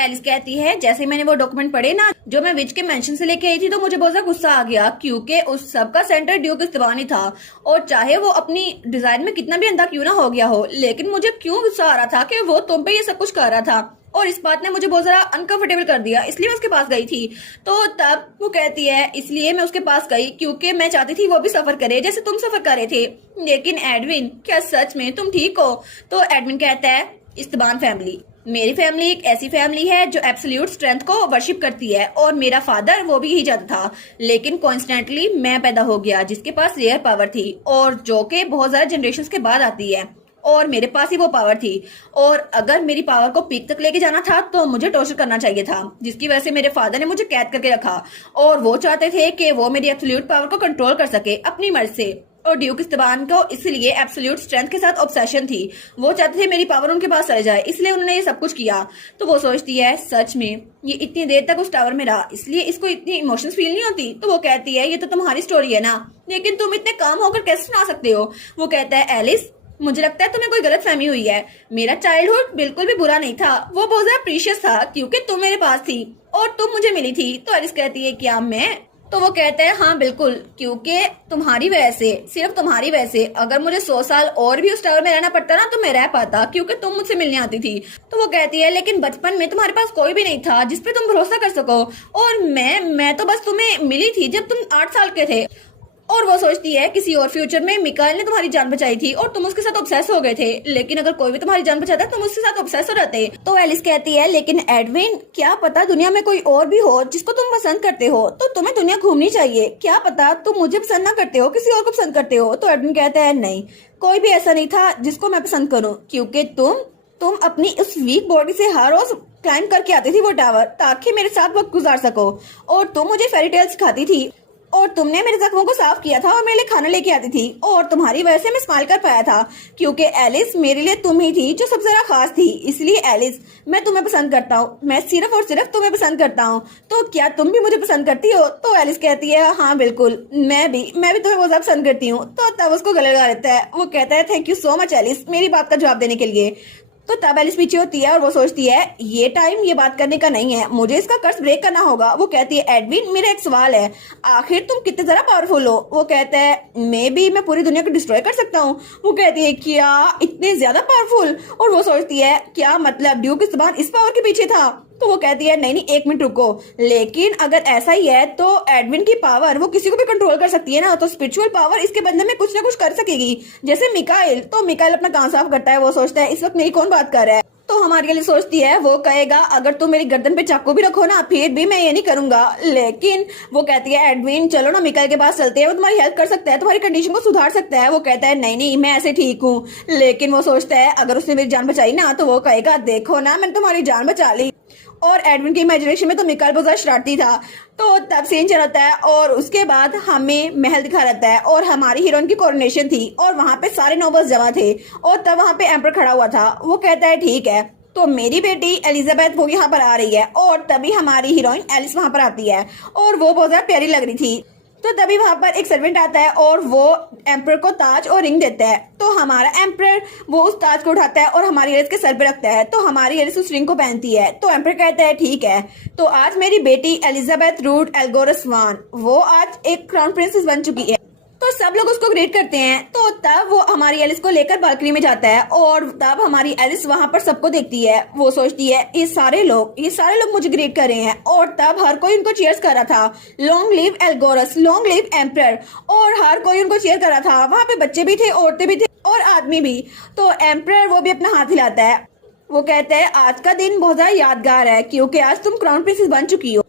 Alice कहती है जैसे मैंने वो डॉक्यूमेंट पढ़े ना जो मैं विच के मेंशन से लेके आई थी, तो मुझे बहुत ज्यादा गुस्सा आ गया क्योंकि उस सब का सेंटर ड्यूक इस्तान ही था। और चाहे वो अपनी डिजाइन में कितना भी अंधा क्यों ना हो गया हो, लेकिन मुझे क्यों गुस्सा आ रहा था कि वो तुम पे ये सब कुछ कर रहा था। और इस बात ने मुझे बहुत ज्यादा अनकंफर्टेबल कर दिया, इसलिए मैं उसके पास गई थी। तो तब वो कहती है इसलिए मैं उसके पास गई क्योंकि मैं चाहती थी वो भी सफर करे जैसे तुम सफर कर रहे थे। लेकिन एडविन, क्या सच में तुम ठीक हो? तो एडविन कहता है इस्तान फैमिली, मेरी फैमिली एक ऐसी फैमिली है जो एब्सोल्यूट स्ट्रेंथ को वर्शिप करती है, और मेरा फादर वो भी यही चाहता था। लेकिन कॉन्स्टेंटली मैं पैदा हो गया जिसके पास रेयर पावर थी, और जो कि बहुत ज्यादा जनरेशन के बाद आती है, और मेरे पास ही वो पावर थी। और अगर मेरी पावर को पीक तक लेके जाना था तो मुझे टॉर्चर करना चाहिए था, जिसकी वजह से मेरे फादर ने मुझे कैद करके रखा। और वो चाहते थे कि वो मेरी एब्सोल्यूट पावर को कंट्रोल कर सके अपनी मर्जी से। और ड्यूक इस्तान को इसलिए एब्सोल्यूट स्ट्रेंथ के साथ ऑब्सेशन थी, वो चाहते थे मेरी पावर उनके पास चले जाए, इसलिए उन्होंने ये सब कुछ किया। तो वो सोचती है सच में ये इतनी देर तक उस टावर में रहा इसलिए इसको इतनी इमोशंस फील नहीं होती। तो वो कहती है ये तो तुम्हारी स्टोरी है ना, लेकिन तुम इतने काम होकर कैसे सुना सकते हो? वो कहता है एलिस, मुझे लगता है तुम्हें कोई गलत फहमी हुई है। मेरा चाइल्डहुड बिल्कुल भी बुरा नहीं था, वो बहुत ज्यादा प्रीशियस था क्योंकि तुम मेरे पास थी और तुम मुझे मिली थी। तो एलिस कहती है क्या मैं? तो वो कहता है हाँ बिल्कुल, क्योंकि तुम्हारी वजह से, सिर्फ तुम्हारी वजह से अगर मुझे 100 साल और भी उस टावर में रहना पड़ता ना तो मैं रह पाता, क्योंकि तुम मुझसे मिलने आती थी। तो वो कहती है लेकिन बचपन में तुम्हारे पास कोई भी नहीं था जिसपे तुम भरोसा कर सको, और मैं तो बस तुम्हें मिली थी जब तुम 8 साल के थे। और वो सोचती है किसी और फ्यूचर में मिकाइल ने तुम्हारी जान बचाई थी और तुम उसके साथ ऑब्सेस हो गए थे, लेकिन अगर कोई भी तुम्हारी जान बचाता तुम उसके साथ ऑब्सेस हो जाते। तो एलिस कहती है लेकिन एडविन, क्या पता दुनिया में कोई और भी हो जिसको तुम पसंद करते हो, तो तुम्हें दुनिया घूमनी चाहिए। क्या पता तुम मुझे पसंद ना करते हो, किसी और को पसंद करते हो। तो एडविन कहता है नहीं, कोई भी ऐसा नहीं था जिसको मैं पसंद करूँ, क्योंकि तुम अपनी उस वीक बॉडी से हर रोज क्लाइंब करके आती थी वो टावर ताकि मेरे साथ वक्त गुजार सको, और तुम मुझे फेरी टेल सिखाती थी, और तुमने मेरे जख्मों को साफ किया था और मेरे लिए खाना लेके आती थी, और तुम्हारी वजह से मैं स्माइल कर पाया था, क्योंकि एलिस मेरे लिए तुम ही थी जो सबसे ज्यादा खास थी। इसलिए एलिस, मैं तुम्हें पसंद करता हूँ, मैं सिर्फ और सिर्फ तुम्हें पसंद करता हूँ। तो क्या तुम भी मुझे पसंद करती हो? तो एलिस कहती है हाँ बिल्कुल, मैं भी तुम्हें बहुत ज्यादा पसंद करती हूँ। तो तब उसको गले लगा लेता है। वो कहता है thank you so much Alice मेरी बात का जवाब देने के लिए। तो तब एलिस पीछे होती है और वो सोचती है ये टाइम ये बात करने का नहीं है, मुझे इसका कर्ज ब्रेक करना होगा। वो कहती है एडविन, मेरा एक सवाल है, आखिर तुम कितने ज्यादा पावरफुल हो? वो कहता है मैं पूरी दुनिया को डिस्ट्रॉय कर सकता हूँ। वो कहती है क्या इतने ज्यादा पावरफुल? और वो सोचती है क्या मतलब ड्यूक इस्तान इस पावर के पीछे था? तो वो कहती है नहीं एक मिनट रुको, लेकिन अगर ऐसा ही है तो एडविन की पावर वो किसी को भी कंट्रोल कर सकती है ना, तो स्पिरिचुअल पावर इसके बदले में कुछ ना कुछ कर सकेगी, जैसे मिकाइल। तो मिकाइल अपना कान साफ करता है, वो सोचता है इस वक्त मेरी कौन बात कर रहा है। तो हमारे लिए सोचती है, वो कहेगा अगर तुम मेरी गर्दन पे चाकू भी रखो ना फिर भी मैं ये नहीं करूंगा। लेकिन वो कहती है एडविन चलो ना मिकाइल के पास चलते हैं, वो तुम्हारी हेल्प कर सकता है, तुम्हारी कंडीशन को सुधार सकता है। वो कहता है नहीं मैं ऐसे ठीक हूँ। लेकिन वो सोचता है अगर उसने मेरी जान बचाई ना तो वो कहेगा देखो ना मैंने तुम्हारी जान बचा ली। और एडविन की इमेजिनेशन में तो मिकाइल बहुत ज्यादा शरारती था। तो तब सीन चलता है और उसके बाद हमें महल दिखा रहता है और हमारी हीरोइन की कोरोनेशन थी और वहां पे सारे नोबल्स जमा थे और तब वहां पे एम्पर खड़ा हुआ था। वो कहता है ठीक है, तो मेरी बेटी एलिजाबेथ वो यहाँ पर आ रही है, और तभी हमारी हीरोइन एलिस वहां पर आती है और वो बहुत ज्यादा प्यारी लग रही थी। तो तभी वहां पर एक सर्वेंट आता है और वो एम्पर को ताज और रिंग देता है। तो हमारा एम्पर वो उस ताज को उठाता है और हमारी एलिस के सर पे रखता है, तो हमारी एलिस उस रिंग को पहनती है। तो एम्पर कहता है ठीक है, तो आज मेरी बेटी एलिजाबेथ रूट एल्गोरस वान वो आज एक क्राउन प्रिंसेस बन चुकी है। तो सब लोग उसको ग्रेट करते हैं। तो तब वो हमारी एलिस को लेकर बालकनी में जाता है और तब हमारी एलिस वहां पर सबको देखती है। वो सोचती है ये सारे लोग मुझे ग्रेट कर रहे हैं, और तब हर कोई उनको चीयर्स कर रहा था, लॉन्ग लिव एल्गोरस, लॉन्ग लिव एम्पर, और हर कोई उनको चीयर कर रहा था। वहां पे बच्चे भी थे, औरतें भी थे और आदमी भी। तो एम्पर वो भी अपना हाथ हिलाता है। वो कहता है आज का दिन बहुत ज्यादा यादगार है क्योंकि आज तुम क्राउन प्रिंसेस बन चुकी हो,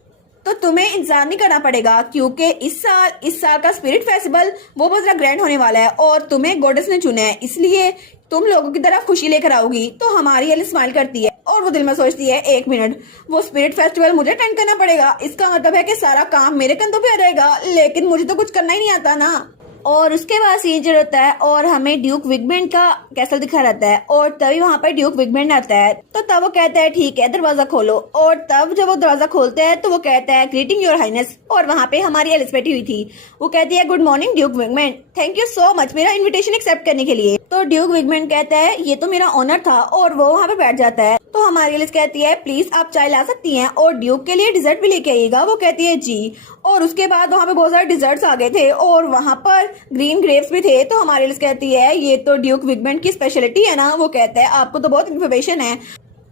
तो तुम्हें इंतजार नहीं करना पड़ेगा क्योंकि इस साल का स्पिरिट फेस्टिवल वो बहुत ज्यादा ग्रैंड होने वाला है और तुम्हें गॉडेस ने चुना है, इसलिए तुम लोगों की तरफ खुशी लेकर आओगी। तो हमारी एलिस स्माइल करती है और वो दिल में सोचती है एक मिनट, वो स्पिरिट फेस्टिवल मुझे अटेंड करना पड़ेगा, इसका मतलब है कि सारा काम मेरे कंधों पे आ जाएगा, लेकिन मुझे तो कुछ करना ही नहीं आता ना। और उसके बाद सीन जो रहता है और हमें ड्यूक विगमेंट का कैसल दिखा रहता है और तभी वहाँ पर ड्यूक विगमेंट आता है। तो तब वो कहता है ठीक है दरवाजा खोलो, और तब जब वो दरवाजा खोलते हैं तो वो कहता है ग्रीटिंग योर हाइनेस, और वहाँ पे हमारी एलिस बैठी हुई थी। वो कहती है गुड मॉर्निंग ड्यूक विगमेंट, थैंक यू सो मच मेरा इन्विटेशन एक्सेप्ट करने के लिए। तो ड्यूक विगमेंट कहता है ये तो मेरा ऑनर था, और वो वहाँ पे बैठ जाता है। तो हमारी एलिस कहती है प्लीज आप चाय ला सकती हैं और ड्यूक के लिए डिजर्ट भी लेके आइएगा। वो कहती है जी। और उसके बाद वहाँ पे बहुत सारे डिजर्ट्स आ गए थे और वहाँ पर ग्रीन ग्रेप्स भी थे। तो हमारी एलिस कहती है ये तो ड्यूक विगमेंट की स्पेशलिटी है ना। वो कहता है आपको तो बहुत इन्फॉर्मेशन है।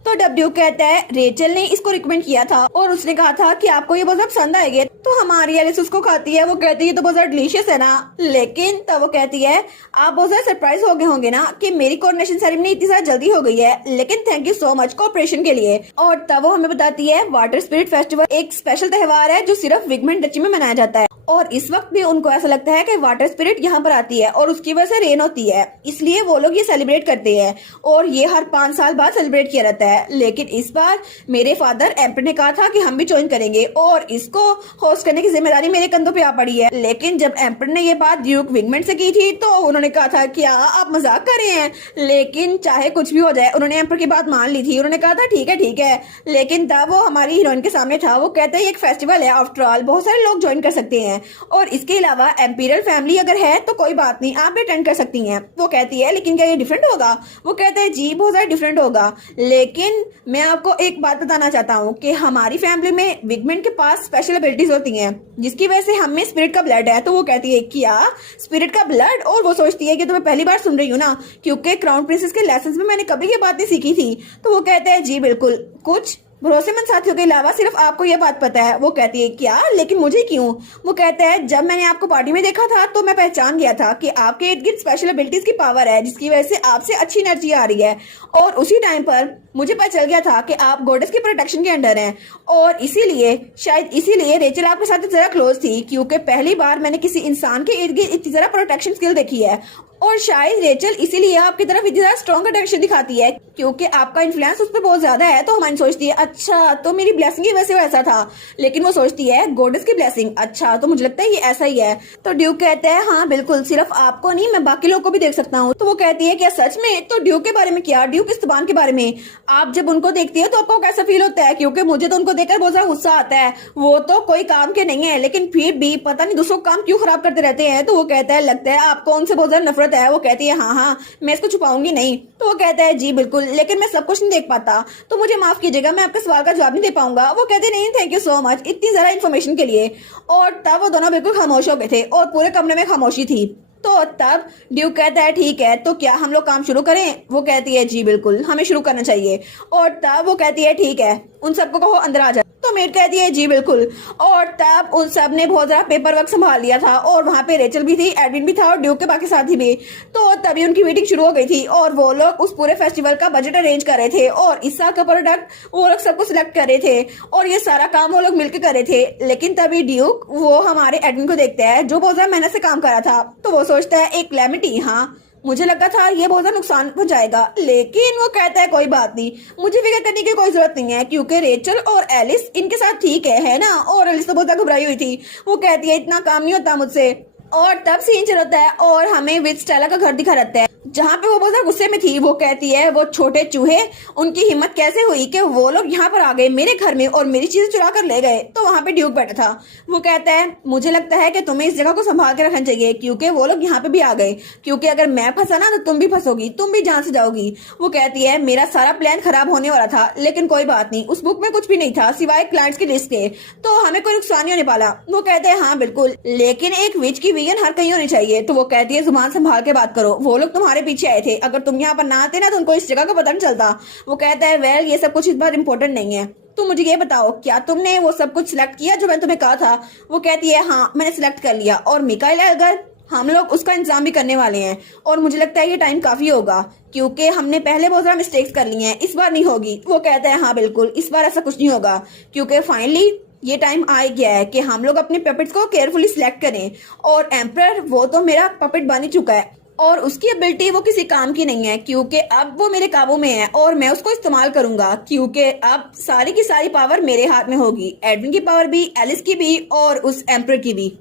तो डब्ल्यू कहता है रेचल ने इसको रिकमेंड किया था और उसने कहा था कि आपको ये बहुत ज्यादा पसंद आएगी। तो हमारी एलिस उसको खाती है। वो कहती है ये तो बहुत ज्यादा डिलीशियस है ना। लेकिन तब वो कहती है आप बहुत ज्यादा सरप्राइज हो गए होंगे ना कि मेरी कोरोनेशन सेरेमनी इतनी ज्यादा जल्दी हो गई है, लेकिन thank you so much cooperation के लिए। और तब वो हमें बताती है वाटर स्पिरिट फेस्टिवल एक स्पेशल त्योहार है जो सिर्फ विगमेंट डची में मनाया जाता है और इस वक्त भी उनको ऐसा लगता है कि वाटर स्पिरिट यहाँ पर आती है और उसकी वजह से रेन होती है, इसलिए वो लोग ये सेलिब्रेट करते हैं और ये हर 5 साल बाद सेलिब्रेट किया जाता है। लेकिन इस बार मेरे फादर एम्पर ने कहा था कि हम भी ज्वाइन करेंगे और इसको होस्ट करने की जिम्मेदारी मेरे कंधों पे आ पड़ी है। लेकिन जब एम्पर ने ये बात ड्यूक विगमेंट से की थी तो उन्होंने कहा था क्या आप मजाक कर रहे हैं, लेकिन चाहे कुछ भी हो जाए उन्होंने एम्पर की बात मान ली थी। उन्होंने कहा था ठीक है। लेकिन तब वो हमारी हीरोइन के सामने था। वो कहता है एक फेस्टिवल है, आफ्टर ऑल बहुत सारे लोग ज्वाइन कर सकते हैं और इसके अलावा एम्पीरियल फैमिली अगर है तो कोई बात नहीं, आप भी अटेंड कर सकती हैं। वो कहती है लेकिन क्या ये डिफरेंट होगा। वो कहता है जी बहुत ज्यादा डिफरेंट होगा, लेकिन मैं आपको एक बात बताना चाहता हूँ कि हमारी फैमिली में विगमेंट के पास स्पेशल एबिलिटीज होती हैं जिसकी वजह से हमें स्पिरिट का ब्लड है। तो वो कहती है क्या स्पिरिट का ब्लड। और वो सोचती है कि तो मैं पहली बार सुन रही हूँ ना, क्योंकि क्राउन प्रिंसेस के लेसन में मैंने कभी ये बात नहीं सीखी थी। तो वो कहता है जी बिल्कुल, कुछ भरोसेमंद साथियों के अलावा सिर्फ आपको यह बात पता है। वो कहती है क्या, लेकिन मुझे क्यों। वो कहता है जब मैंने आपको पार्टी में देखा था तो मैं पहचान गया था कि आपके इर्द गिर्द स्पेशल एबिलिटीज की पावर है जिसकी वजह से आपसे अच्छी एनर्जी आ रही है और उसी टाइम पर मुझे पता चल गया था कि आप गॉडेस की प्रोटेक्शन के अंडर हैं और इसीलिए शायद इसीलिए रेचल आपके साथ जरा क्लोज थी, क्योंकि पहली बार मैंने किसी इंसान के इर्द गिर्द इतनी जरा प्रोटेक्शन स्किल देखी है और शायद रेचल इसीलिए आपकी तरफ इतनी ज्यादा स्ट्रॉन्ग अट्रैक्शन दिखाती है क्योंकि आपका इन्फ्लुएंस उस पर बहुत ज्यादा है। तो हमारी सोचती है अच्छा तो मेरी ब्लेसिंग की वजह से वैसा था, लेकिन वो सोचती है गॉडेस की ब्लेसिंग, अच्छा तो मुझे लगता है ये ऐसा ही है। तो ड्यूक कहता है हाँ बिल्कुल, सिर्फ आपको नहीं मैं बाकी लोग को भी देख सकता हूँ। तो वो कहती है क्या सच में। तो ड्यूक के बारे में क्या, ड्यूक इस्तबान के बारे में आप जब उनको देखती है तो आपको कैसा फील होता है, क्योंकि मुझे तो उनको देखकर बहुत ज्यादा गुस्सा आता है। वो तो कोई काम के नहीं है लेकिन फिर भी पता नहीं दूसरों का काम क्यों खराब करते रहते हैं। तो वो कहता है लगता है आपको उनसे बहुत ज्यादा नफरत है। वो कहती है हाँ मैं इसको छुपाऊंगी नहीं। तो वो कहता है जी बिल्कुल, लेकिन मैं सब कुछ नहीं देख पाता तो मुझे माफ कीजिएगा, मैं आपके सवाल का जवाब नहीं दे पाऊंगा। वो कहते नहीं थैंक यू सो मच इतनी जरा इन्फॉर्मेशन के लिए। और तब वो दोनों बिल्कुल खामोश हो गए थे और पूरे कमरे में खामोशी थी। तो तब ड्यूक कहता है ठीक है तो क्या हम लोग काम शुरू करें। वो कहती है जी बिल्कुल हमें शुरू करना चाहिए। और तब वो कहती है ठीक है उन सबको कहो अंदर आ जाए। तो मेड कहती है जी बिल्कुल। और तब उन सब ने बहुत ज्यादा पेपर वर्क संभाल लिया था और वहां पे रेचल भी थी, एडविन भी था और ड्यूक के बाकी साथी भी। तो तभी उनकी मीटिंग शुरू हो गई थी और वो लोग उस पूरे फेस्टिवल का बजट अरेंज कर रहे थे और इस साल का प्रोडक्ट वो लोग सबको सिलेक्ट कर रहे थे और ये सारा काम वो लोग मिलकर कर रहे थे। लेकिन तभी ड्यूक वो हमारे एडविन को देखता है जो बहुत ज्यादा मेहनत से काम कर रहा था। तो वो सोचता है एक कैलेमिटी, हाँ मुझे लगा था ये बहुत ज्यादा नुकसान पहुंचाएगा, लेकिन वो कहता है कोई बात नहीं, मुझे फिक्र करने की कोई जरूरत नहीं है क्योंकि रेचल और एलिस इनके साथ ठीक है ना। और एलिस तो बहुत ज्यादा घबराई हुई थी। वो कहती है इतना काम नहीं होता मुझसे। और तब सीन चल होता है और हमें विद स्टेला का घर दिखा रहता है जहाँ पे वो बहुत ज्यादा गुस्से में थी। वो कहती है वो छोटे चूहे उनकी हिम्मत कैसे हुई कि वो लोग यहाँ पर आ गए मेरे घर में और मेरी चीजें चुरा कर ले गए। तो वहाँ पे ड्यूक बैठा था। वो कहता है मुझे लगता है कि तुम्हें इस जगह को संभाल के रखना चाहिए क्योंकि वो लोग यहाँ पे भी आ गए, क्योंकि अगर मैं फंसा ना तो तुम भी फंसोगी, तुम भी जान से जाओगी। वो कहती है मेरा सारा प्लान खराब होने वाला था लेकिन कोई बात नहीं, उस बुक में कुछ भी नहीं था सिवाय क्लाइंट्स की लिस्ट के, तो हमें कोई नुकसान नहीं होने पाला। वो कहते हैं हाँ बिल्कुल, लेकिन एक विच की विजन हर कहीं होनी चाहिए। तो वो कहती है जुबान संभाल के बात करो, वो लोग तुम्हारे पीछे आए थे, अगर तुम यहाँ पर ना आते ना तो उनको इस जगह का पता नहीं चलता। वो कहता है वेल ये सब कुछ इस बार इम्पोर्टेंट नहीं है, तुम मुझे ये बताओ क्या तुमने वो सब कुछ सिलेक्ट किया जो मैंने तुम्हें कहा था। वो कहती है हाँ मैंने सिलेक्ट कर लिया और मिकाइल अगर हम लोग उसका इंतजाम भी करने वाले हैं और मुझे लगता है ये टाइम काफी होगा क्योंकि हमने पहले बहुत ज्यादा मिस्टेक्स कर ली हैं, इस बार नहीं होगी। वो कहता है हाँ बिल्कुल इस बार ऐसा कुछ नहीं होगा क्योंकि फाइनली ये टाइम आ गया है कि हम लोग अपने पपेट्स को केयरफुली सिलेक्ट करें और एम्परर वो तो मेरा पपेट बन ही चुका है और उसकी एबिलिटी वो किसी काम की नहीं है क्योंकि अब वो मेरे काबू में है और मैं उसको इस्तेमाल करूंगा क्योंकि अब सारी की सारी पावर मेरे हाथ में होगी, एडविन की पावर भी, एलिस की भी और उस एम्परर की भी।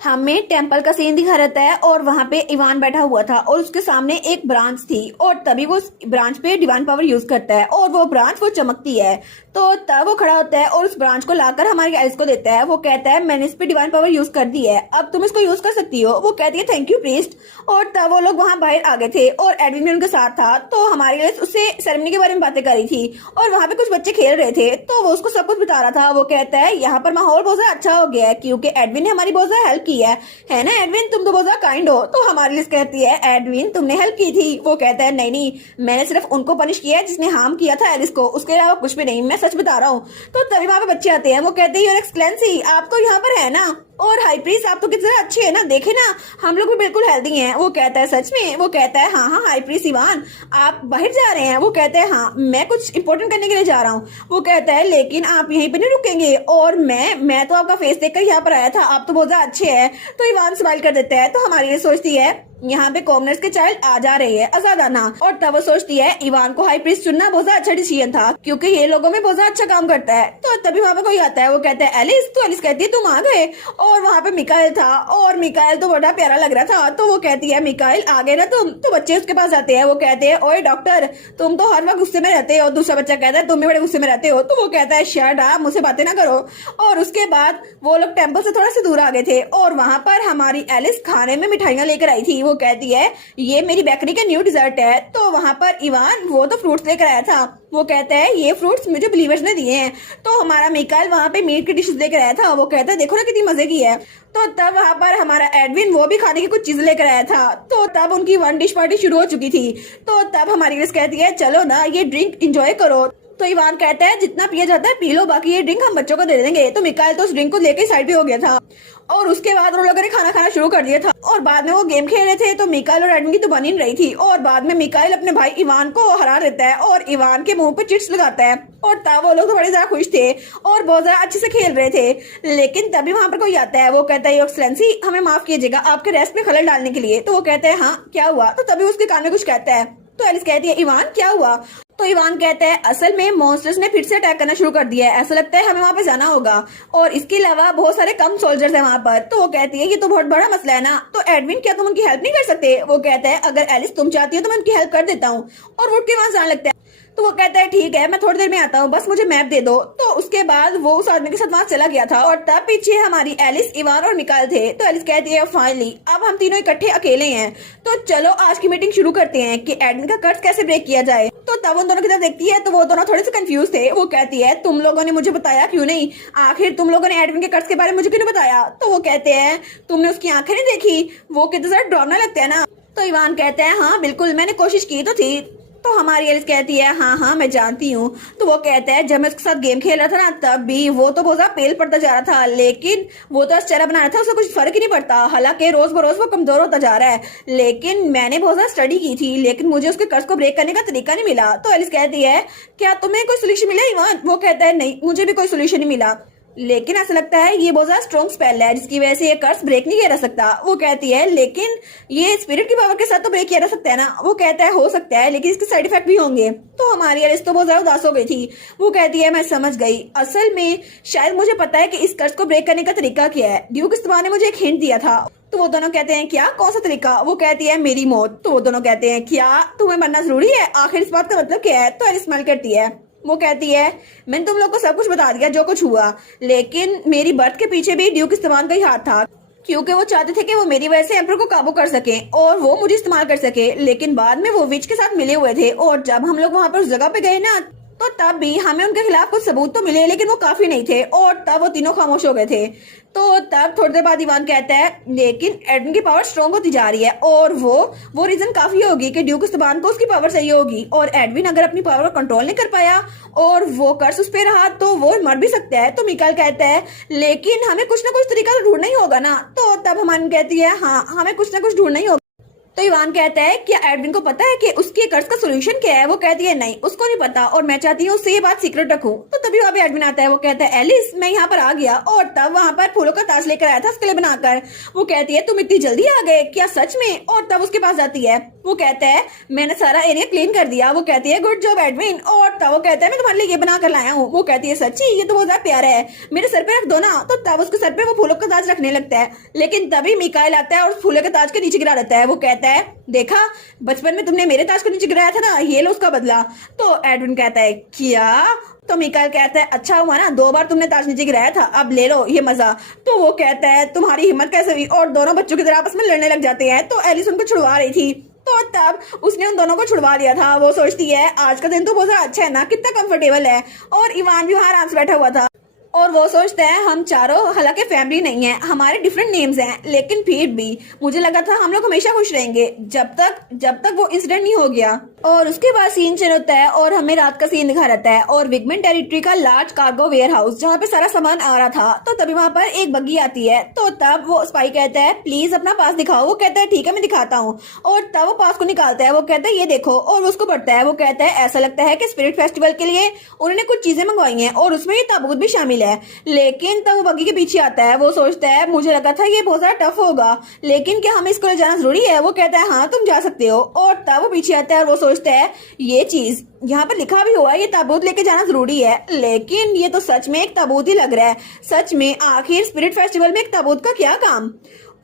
हमें टेम्पल का सीन दिखा रहता है और वहां पे इवान बैठा हुआ था और उसके सामने एक ब्रांच थी और तभी वो उस ब्रांच पे डिवाइन पावर यूज करता है और वो ब्रांच वो चमकती है। तो तब वो खड़ा होता है और उस ब्रांच को लाकर हमारी एलिस को देता है। वो कहता है मैंने इस पे डिवाइन पावर यूज कर दी है, अब तुम इसको यूज कर सकती हो। वो कहती है थैंक यू प्रीस्ट। और तब वो लोग वहां बाहर आ गए थे और एडविन भी उनके साथ था। तो हमारी एलिस उससे सेरेमनी के बारे में बातें कर रही थी और वहां पे कुछ बच्चे खेल रहे थे तो वो उसको सब कुछ बता रहा था। वो कहता है यहाँ पर माहौल बहुत ज्यादा अच्छा हो गया है क्योंकि एडविन ने हमारी बहुत ज्यादा हेल्प की है ना एडविन, तुम तो बहुत ज्यादा काइंड हो। तो हमारी एलिस कहती है एडविन तुमने हेल्प की थी। वो कहता है नहीं नहीं, मैंने सिर्फ उनको पनिश किया है जिसने हार्म किया था एलिस को, उसके अलावा कुछ भी नहीं, मैं सच बता रहा हूँ। तो तभी वहां पे बच्चे आते हैं। वो कहते हैं योर एक्सलेंसी आप तो यहाँ पर है ना, और हाई प्रीस्ट आप तो कितने अच्छे है ना, देखे ना हम लोग भी बिल्कुल हेल्दी हैं। वो कहता है सच में? वो कहता है हाँ हाँ हाई प्रीस्ट इवान आप बाहर जा रहे हैं? वो कहते हैं हाँ मैं कुछ इंपॉर्टेंट करने के लिए जा रहा हूँ। वो कहता है लेकिन आप यहीं पे नहीं रुकेंगे, और मैं तो आपका फेस देखकर यहाँ पर आया था, आप तो बहुत ज्यादा अच्छे हैं। तो इवान स्माइल कर देता है। तो हमारी ये सोचती है यहाँ पे कॉमनर्स के चाइल्ड आ जा रहे हैं आजादाना, और तब वो सोचती है इवान को हाई प्रीस्ट चुनना बहुत ज्यादा अच्छा डिसीजन था क्योंकि ये लोगों में बहुत ज्यादा अच्छा काम करता है। तो तभी वहां पे कोई आता है। वो कहता है एलिस, तो एलिस कहती है तुम आ गए, और वहां पे मिकाएल था और मिकाएल तो बड़ा प्यारा लग रहा था। तो वो कहती है मिकाएल आ गए ना तुम? तो बच्चे उसके पास आते हैं। वो कहते हैं ओए डॉक्टर तुम तो हर वक्त गुस्से में रहते हो। दूसरा बच्चा कहता है तुम भी बड़े गुस्से में रहते हो। तो वो कहता है शट अप, मुझसे बातें ना करो। और उसके बाद वो लोग टेम्पल से थोड़ा सा दूर आ गए थे और वहां पर हमारी एलिस खाने में मिठाइयां लेकर आई थी। वो कहती है ये मेरी बेकरी का न्यू डिजर्ट है। तो वहां पर इवान वो तो फ्रूट्स लेकर आया था। वो कहता है ये फ्रूट्स मुझे बिलीवर्स ने दिए हैं। तो हमारा मिकाएल वहां पे मीट की डिशेस लेकर आया था। वो कहता है देखो ना कितनी मजे की है। तो तब वहां पर हमारा एडविन वो भी खाने की कुछ चीज लेकर आया था। तो तब उनकी वन डिश पार्टी शुरू हो चुकी थी। तो तब हमारी एलिस कहती है चलो ना ये ड्रिंक एंजॉय करो। तो इवान कहता है जितना पिया जाता है पी लो, बाकी ये ड्रिंक हम बच्चों को दे देंगे। तो मिकाएल तो उस ड्रिंक को लेकर साइड पे हो गया था और उसके बाद उन लोगों ने खाना खाना शुरू कर दिया था। और बाद में वो गेम खेल रहे थे तो मिकाएल और एडविन की तो बन ही नहीं रही थी। और बाद में मिकाएल अपने भाई इवान को हरा देता है और इवान के मुंह पे चिट्स लगाता है। और तब वो लोग तो बड़े ज्यादा खुश थे और बहुत ज्यादा अच्छे से खेल रहे थे। लेकिन तभी वहां पर कोई आता है। वो कहता है योर एक्सेलेंसी हमें माफ कीजिएगा आपके रेस्ट में खलल डालने के लिए। तो वो कहते हैं हाँ क्या हुआ? तो तभी उसके कान में कुछ कहता है। तो एलिस कहती है इवान क्या हुआ? तो इवान कहता है असल में मॉन्स्टर्स ने फिर से अटैक करना शुरू कर दिया है, ऐसा लगता है हमें वहां पे जाना होगा, और इसके अलावा बहुत सारे कम सोल्जर्स हैं वहां पर। तो वो कहती है ये तो बहुत बड़ा मसला है ना। तो एडविन क्या तुम उनकी हेल्प नहीं कर सकते? वो कहता है अगर एलिस तुम चाहती हो तो मैं उनकी हेल्प कर देता हूँ। और वो उठ के वहां जाने लगता है। तो वो कहता है ठीक है मैं थोड़ी देर में आता हूँ, बस मुझे मैप दे दो। तो उसके बाद वो उस आदमी के साथ वहां चला गया था और तब पीछे हमारी एलिस इवान और मिकाएल थे। तो एलिस कहती है फाइनली अब हम तीनों इकट्ठे अकेले हैं, तो चलो आज की मीटिंग शुरू करते हैं कि एडमिन का कर्ज कैसे ब्रेक किया जाए। तो तब उन दोनों की तरफ देखती है तो वो दोनों थोड़े से कंफ्यूज थे। वो कहती है तुम लोगों ने मुझे बताया क्यों नहीं? आखिर तुम लोगों ने एडमिन के कर्ज के बारे में मुझे क्यों नहीं बताया? तो वो कहते हैं तुमने उसकी आंखें नहीं देखी, वो कितना ज्यादा डरावना लगता है ना। तो इवान कहता है हाँ बिल्कुल मैंने कोशिश की तो थी। तो हमारी एलिस कहती है हाँ हाँ मैं जानती हूँ। तो वो कहता है जब मैं उसके साथ गेम खेल रहा था ना तब भी वो तो बहुत ज्यादा पेल पड़ता जा रहा था, लेकिन वो तो चेहरा बना रहा था, उसका कुछ फर्क ही नहीं पड़ता। हालांकि रोज बरोज वो कमजोर होता जा रहा है, लेकिन मैंने बहुत ज्यादा स्टडी की थी लेकिन मुझे उसके कर्ज को ब्रेक करने का तरीका नहीं मिला। तो एलिस कहती है क्या तुम्हें कोई सोल्यूशन मिला इवान? वो कहता है नहीं मुझे भी कोई सोल्यूशन नहीं मिला, लेकिन ऐसा लगता है ये बहुत ज्यादा स्ट्रॉन्ग स्पेल है जिसकी वजह से ये कर्स ब्रेक नहीं किया जा सकता। वो कहती है लेकिन ये स्पिरिट की पावर के साथ तो ब्रेक किया जा सकता है ना। वो कहता है हो सकता है लेकिन इसके साइड इफेक्ट भी होंगे। तो हमारी एलिस तो बहुत ज्यादा उदास हो गई थी। वो कहती है मैं समझ गई, असल में शायद मुझे पता है कि इस कर्ज को ब्रेक करने का तरीका क्या है। ड्यूक इस्तेमाल ने मुझे एक हिंट दिया था। तो वो दोनों कहते हैं क्या, कौन सा तरीका? वो कहती है मेरी मौत। तो वो दोनों कहते हैं क्या तुम्हें मरना जरूरी है? आखिर इस बात का मतलब क्या है? तो एलिस स्माइल करती है। वो कहती है मैंने तुम लोग को सब कुछ बता दिया जो कुछ हुआ, लेकिन मेरी बर्थ के पीछे भी ड्यूक इस्तेमाल का ही हाथ था क्योंकि वो चाहते थे कि वो मेरी वजह से एम्पर को काबू कर सके और वो मुझे इस्तेमाल कर सके। लेकिन बाद में वो विच के साथ मिले हुए थे और जब हम लोग वहां पर उस जगह पे गए ना तो तब भी हमें उनके खिलाफ कुछ सबूत तो मिले लेकिन वो काफी नहीं थे और तब वो तीनों खामोश हो गए थे। तो तब थोड़ी देर बाद इवान कहता है लेकिन एडमिन की पावर स्ट्रॉन्ग होती जा रही है और वो रीजन काफी होगी कि ड्यूक इस्तेमाल को उसकी पावर सही होगी, और एडविन अगर अपनी पावर को कंट्रोल नहीं कर पाया और वो कर्स उस पे रहा तो वो मर भी सकता है। तो मिकाएल कहता है लेकिन हमें कुछ ना कुछ तरीका तो ढूंढना ही होगा ना। तो तब हमारी कहती है हाँ हमें कुछ ना कुछ ढूंढना ही होगा। तो इवान कहता है क्या एडविन को पता है कि उसके कर्ज का सोल्यूशन क्या है? वो कहती है नहीं उसको नहीं पता और मैं चाहती हूँ उससे ये बात सीक्रेट रखूं। तो तभी वहां पे एडविन आता है। वो कहता है एलिस मैं यहाँ पर आ गया, और तब वहां पर फूलों का ताज लेकर आया था उसके लिए बनाकर। वो कहती है तुम इतनी जल्दी आ गए क्या सच में? और तब उसके पास जाती है वो कहता है मैंने सारा एरिया क्लीन कर दिया। वो कहती है गुड जॉब एडविन। और तब वो कहता है मैं तुम्हारे लिए ये बना कर लाया हूँ। वो कहती है सच्ची, ये तो बहुत ज्यादा प्यारा है, मेरे सर पे रख दो ना। तो तब उसके सर पे वो फूलों का ताज रखने लगता है, लेकिन तभी मिकाइल आता है और उस फूलों के ताज के नीचे गिरा देता है। वो कहता है देखा, बचपन में तुमने मेरे ताज को नीचे गिराया था ना, ये लो उसका बदला। तो एडविन कहता है क्या? तो मिकाइल कहता है अच्छा हुआ ना 2 बार तुमने ताज नीचे गिराया था, अब ले लो ये मजा। तो वो कहता है तुम्हारी हिम्मत कैसे हुई? और दोनों बच्चों की तरह आपस में लड़ने लग जाते हैं। तो एलिस उनको छुड़वा रही थी, तो तब उसने उन दोनों को छुड़वा दिया था। वो सोचती है आज का दिन तो बहुत ज्यादा अच्छा है ना, कितना कंफर्टेबल है। और इवान भी वहां आराम से बैठा हुआ था और वो सोचता है हम चारों हालांकि फैमिली नहीं है, हमारे डिफरेंट नेम्स हैं, लेकिन फिर भी मुझे लगा था हम लोग हमेशा खुश रहेंगे जब तक वो इंसिडेंट नहीं हो गया। और उसके बाद सीन चेंज होता है और हमें रात का सीन दिखा रहता है और विगमेंट टेरिटरी का लार्ज कार्गो वेयर हाउस जहाँ पे सारा सामान आ रहा था। तो तभी वहाँ पर एक बग्गी आती है। तो तब वो स्पाई कहता है प्लीज अपना पास दिखाओ। वो कहता है ठीक है मैं दिखाता हूँ। और तब वो पास को निकालता है। वो कहता है ये देखो, और उसको पढ़ता है। वो कहता है ऐसा लगता है कि स्पिरिट फेस्टिवल के लिए उन्होंने कुछ चीजें मंगवाई हैं और उसमें ये ताबूत भी शामिल है। लेकिन तब वो बग्गी के पीछे आता है। वो सोचता है मुझे लगा था ये बहुत ज्यादा टफ होगा, लेकिन क्या हमें इसको ले जाना जरूरी है? वो कहता है हाँ तुम जा सकते हो। और तब वो पीछे आता है और वो सोचता है ये चीज यहाँ पर लिखा भी हुआ है ये ताबूत लेके जाना जरूरी है, लेकिन ये तो सच में एक ताबूत ही लग रहा है। सच में आखिर स्पिरिट फेस्टिवल में एक ताबूत का क्या काम?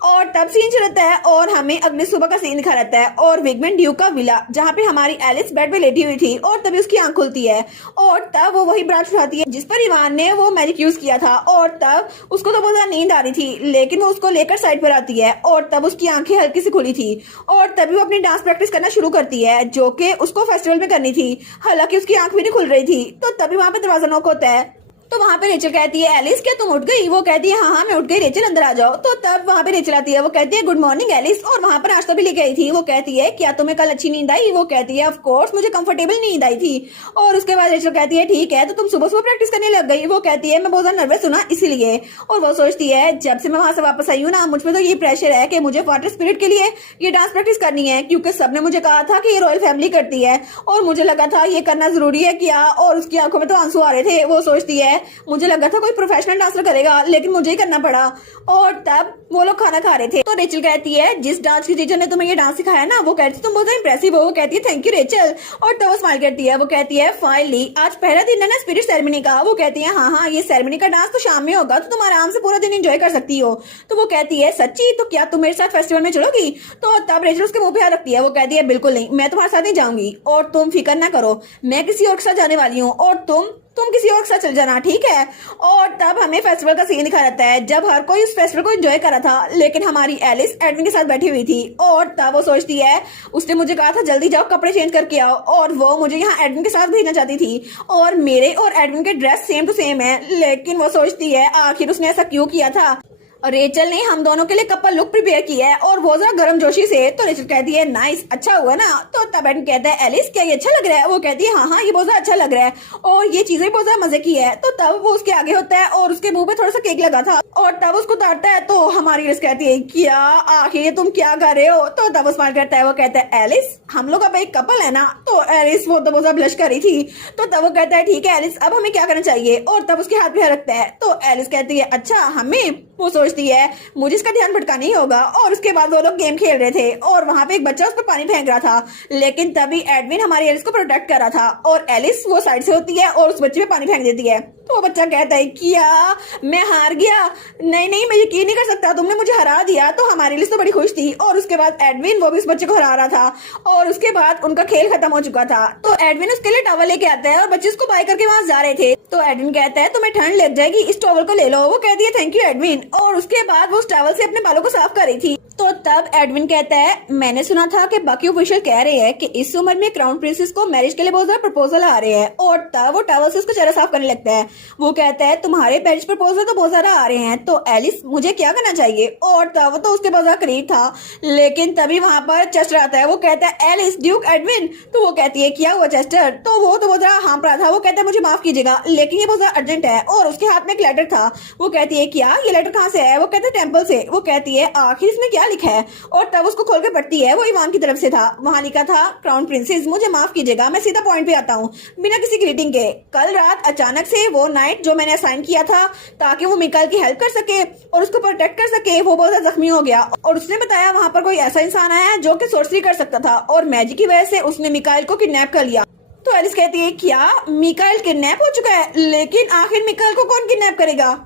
और तब सीन चलता है और हमें अगली सुबह का सीन दिखा रहता है और विगमेंट ड्यूक का विला जहाँ पे हमारी एलिस बेड पे लेटी हुई थी और तभी उसकी आंख खुलती है और तब वो वही ब्रांच उठाती है जिस पर इवान ने वो मैजिक यूज किया था। और तब उसको तो बहुत ज्यादा नींद आ रही थी, लेकिन वो उसको लेकर साइड पर आती है और तब उसकी आंखें हल्की सी खुली थी और तभी वो अपनी डांस प्रैक्टिस करना शुरू करती है जो कि उसको फेस्टिवल में करनी थी, हालांकि उसकी आंख भी नहीं खुल रही थी। तो तभी वहां पे दरवाजा नॉक होता है। तो वहां पे रेचल कहती है एलिस क्या तुम उठ गई? वो कहती है हाँ मैं उठ गई रेचल अंदर आ जाओ। तो तब वहां पे रेचल आती है। वो कहती है गुड मॉर्निंग एलिस, और वहां पर नाश्ता भी लेके आई थी। वो कहती है क्या तुम्हें कल अच्छी नींद आई? वो कहती है ऑफ कोर्स मुझे कंफर्टेबल नींद आई थी। और उसके बाद रेचल कहती है ठीक है तो तुम सुबह सुबह प्रैक्टिस करने लग गई? वो कहती है मैं बहुत ज्यादा नर्वस हूं ना इसीलिए। और वो सोचती है जब से मैं वहां से वापस आई हूँ ना मुझ पर तो ये प्रेशर है कि मुझे वाटर स्पिरिट के लिए ये डांस प्रैक्टिस करनी है, क्योंकि सबने मुझे कहा था कि ये रॉयल फैमिली करती है और मुझे लगा था ये करना जरूरी है क्या। और उसकी आंखों में तो आंसू आ रहे थे। वो सोचती है मुझे लगा कोई प्रोफेशनल डांसर करेगा लेकिन मुझे ही करना पड़ा। और तब वो लोग खाना खा रहे थे तो रेचल कहती है जिस डांस की टीचर ने तुम्हें ये डांस सिखाया ना, वो कहती है तुम बहुत इंप्रेसिव हो। वो कहती है थैंक यू रेचल। और तब वो स्माइल करती है। वो कहती है फाइनली आज पहला दिन है ना स्पिरिट सेरेमनी का। वो कहती है हाँ ये सेरेमनी का डांस तो शाम में होगा तो तुम आराम से पूरा दिन एंजॉय कर सकती हो। तो वो कहती है सच्ची, तो क्या तुम मेरे साथ फेस्टिवल में चलोगी? तो तब रेचल उसके मुंह पे हाथ रखती है। वो कहती है बिल्कुल नहीं, मैं तुम्हारे साथ नहीं जाऊंगी और तुम फिक्र ना करो, मैं किसी और के साथ जाने वाली हूँ और तुम किसी और के साथ चल जाना, ठीक है। और तब हमें फेस्टिवल का सीन दिखा रहता है जब हर कोई उस फेस्टिवल को एंजॉय कर रहा था, लेकिन हमारी एलिस एडविन के साथ बैठी हुई थी। और तब वो सोचती है उसने मुझे कहा था जल्दी जाओ कपड़े चेंज करके आओ, और वो मुझे यहाँ एडविन के साथ भेजना चाहती थी और मेरे और एडविन के ड्रेस सेम टू सेम है। लेकिन वो सोचती है आखिर उसने ऐसा क्यों किया था। और रेचल ने हम दोनों के लिए कपल लुक प्रिपेयर किया है और वो जरा गर्म जोशी से। तो रेचल कहती है नाइस, अच्छा हुआ ना। तो तब एडविन कहता है एलिस क्या ये अच्छा लग रहा है? वो कहती है हाँ ये बहुत ज्यादा अच्छा लग रहा है और ये चीजें बहुत ज्यादा मजे की है। तो तब वो उसके आगे होता है और उसके मुंह पे थोड़ा सा केक लगा था और तब उसको उतारता है। तो हमारी एलिस कहती है क्या आखिर तुम क्या कर रहे हो? तो तब वो स्माइल करता है। वो कहता है एलिस हम लोग अब एक कपल है ना। तो एलिस वो तो बहुत ज्यादा ब्लश कर रही थी। तो तब वो कहता है ठीक है एलिस अब हमें क्या करना चाहिए? और तब उसके हाथ पे रखता है। तो एलिस कहती है अच्छा हमें। वो सोचती है मुझे इसका ध्यान भटकाना ही होगा। और उसके बाद वो लोग गेम खेल रहे थे और वहां पे एक बच्चा उस पर पानी फेंक रहा था, लेकिन तभी एडविन हमारी एलिस को प्रोटेक्ट कर रहा था और एलिस वो साइड से होती है और उस बच्चे पे पानी फेंक देती है। तो वो बच्चा कहता है क्या मैं हार गया? नहीं नहीं मैं यकीन नहीं कर सकता, तुमने मुझे हरा दिया। तो हमारी एलिस तो बड़ी खुश थी और उसके बाद एडविन वो भी उस बच्चे को हरा रहा था और उसके बाद उनका खेल खत्म हो चुका था। तो एडविन उसके लिए टॉवल लेके आता है और बच्चे उसको बाय करके वहां जा रहे थे। तो एडविन कहता है तुम्हें ठंड लग जाएगी, इस टॉवल को ले लो। वो कहती है थैंक यू एडविन। और उसके बाद वो उस टॉवल से अपने बालों को साफ कर रही थी। तो तब एडविन कहता है मैंने सुना था कि बाकी ऑफिशियल कह रहे हैं कि इस उम्र में क्राउन प्रिंसेस को मैरिज के लिए बहुत ज्यादा प्रपोजल आ रहे हैं। और तब वो टॉवल से उसका चेहरा साफ करने लगता है। वो कहता है तुम्हारे मैरिज प्रपोजल तो बहुत ज्यादा आ रहे हैं, तो एलिस मुझे क्या करना चाहिए? और तब तो उसके बहुत ज्यादा करीब था, लेकिन तभी वहां पर चेस्टर आता है। वो कहता है एलिस ड्यूक एडविन। तो वो कहती है क्या हुआ चेस्टर? तो वो तो बहुत ज्यादा हाँफ रहा था। वो कहता है मुझे माफ कीजिएगा लेकिन ये बहुत ज्यादा अर्जेंट है। और उसके हाथ में एक लेटर था। वो कहती है क्या ये लेटर कहाँ से है? वो कहते हैं टेम्पल से। वो कहती है आखिर इसमें क्या क्या लिखा है। और तब उसको खोल के पढ़ती है, वो ईवान की तरफ से था। वहां लिखा था, क्राउन प्रिंसेस, मुझे माफ कीजिएगा, मैं सीधा पॉइंट पे आता हूँ बिना किसी ग्रीटिंग के। कल रात अचानक से वो नाइट जो मैंने असाइन किया था ताकि वो मिकाइल की हेल्प कर सके और उसको प्रोटेक्ट कर सके, वो बहुत ज्यादा जख्मी हो गया। और उसने बताया वहां पर कोई ऐसा इंसान आया है जो कि सोर्सरी कर सकता था और मैजिक की वजह से उसने मिकाइल को किडनैप कर लिया। तो एलिस कहती है, क्या मिकाइल किडनैप हो चुका है? लेकिन आखिर मिकाइल को कौन किडनैप करेगा?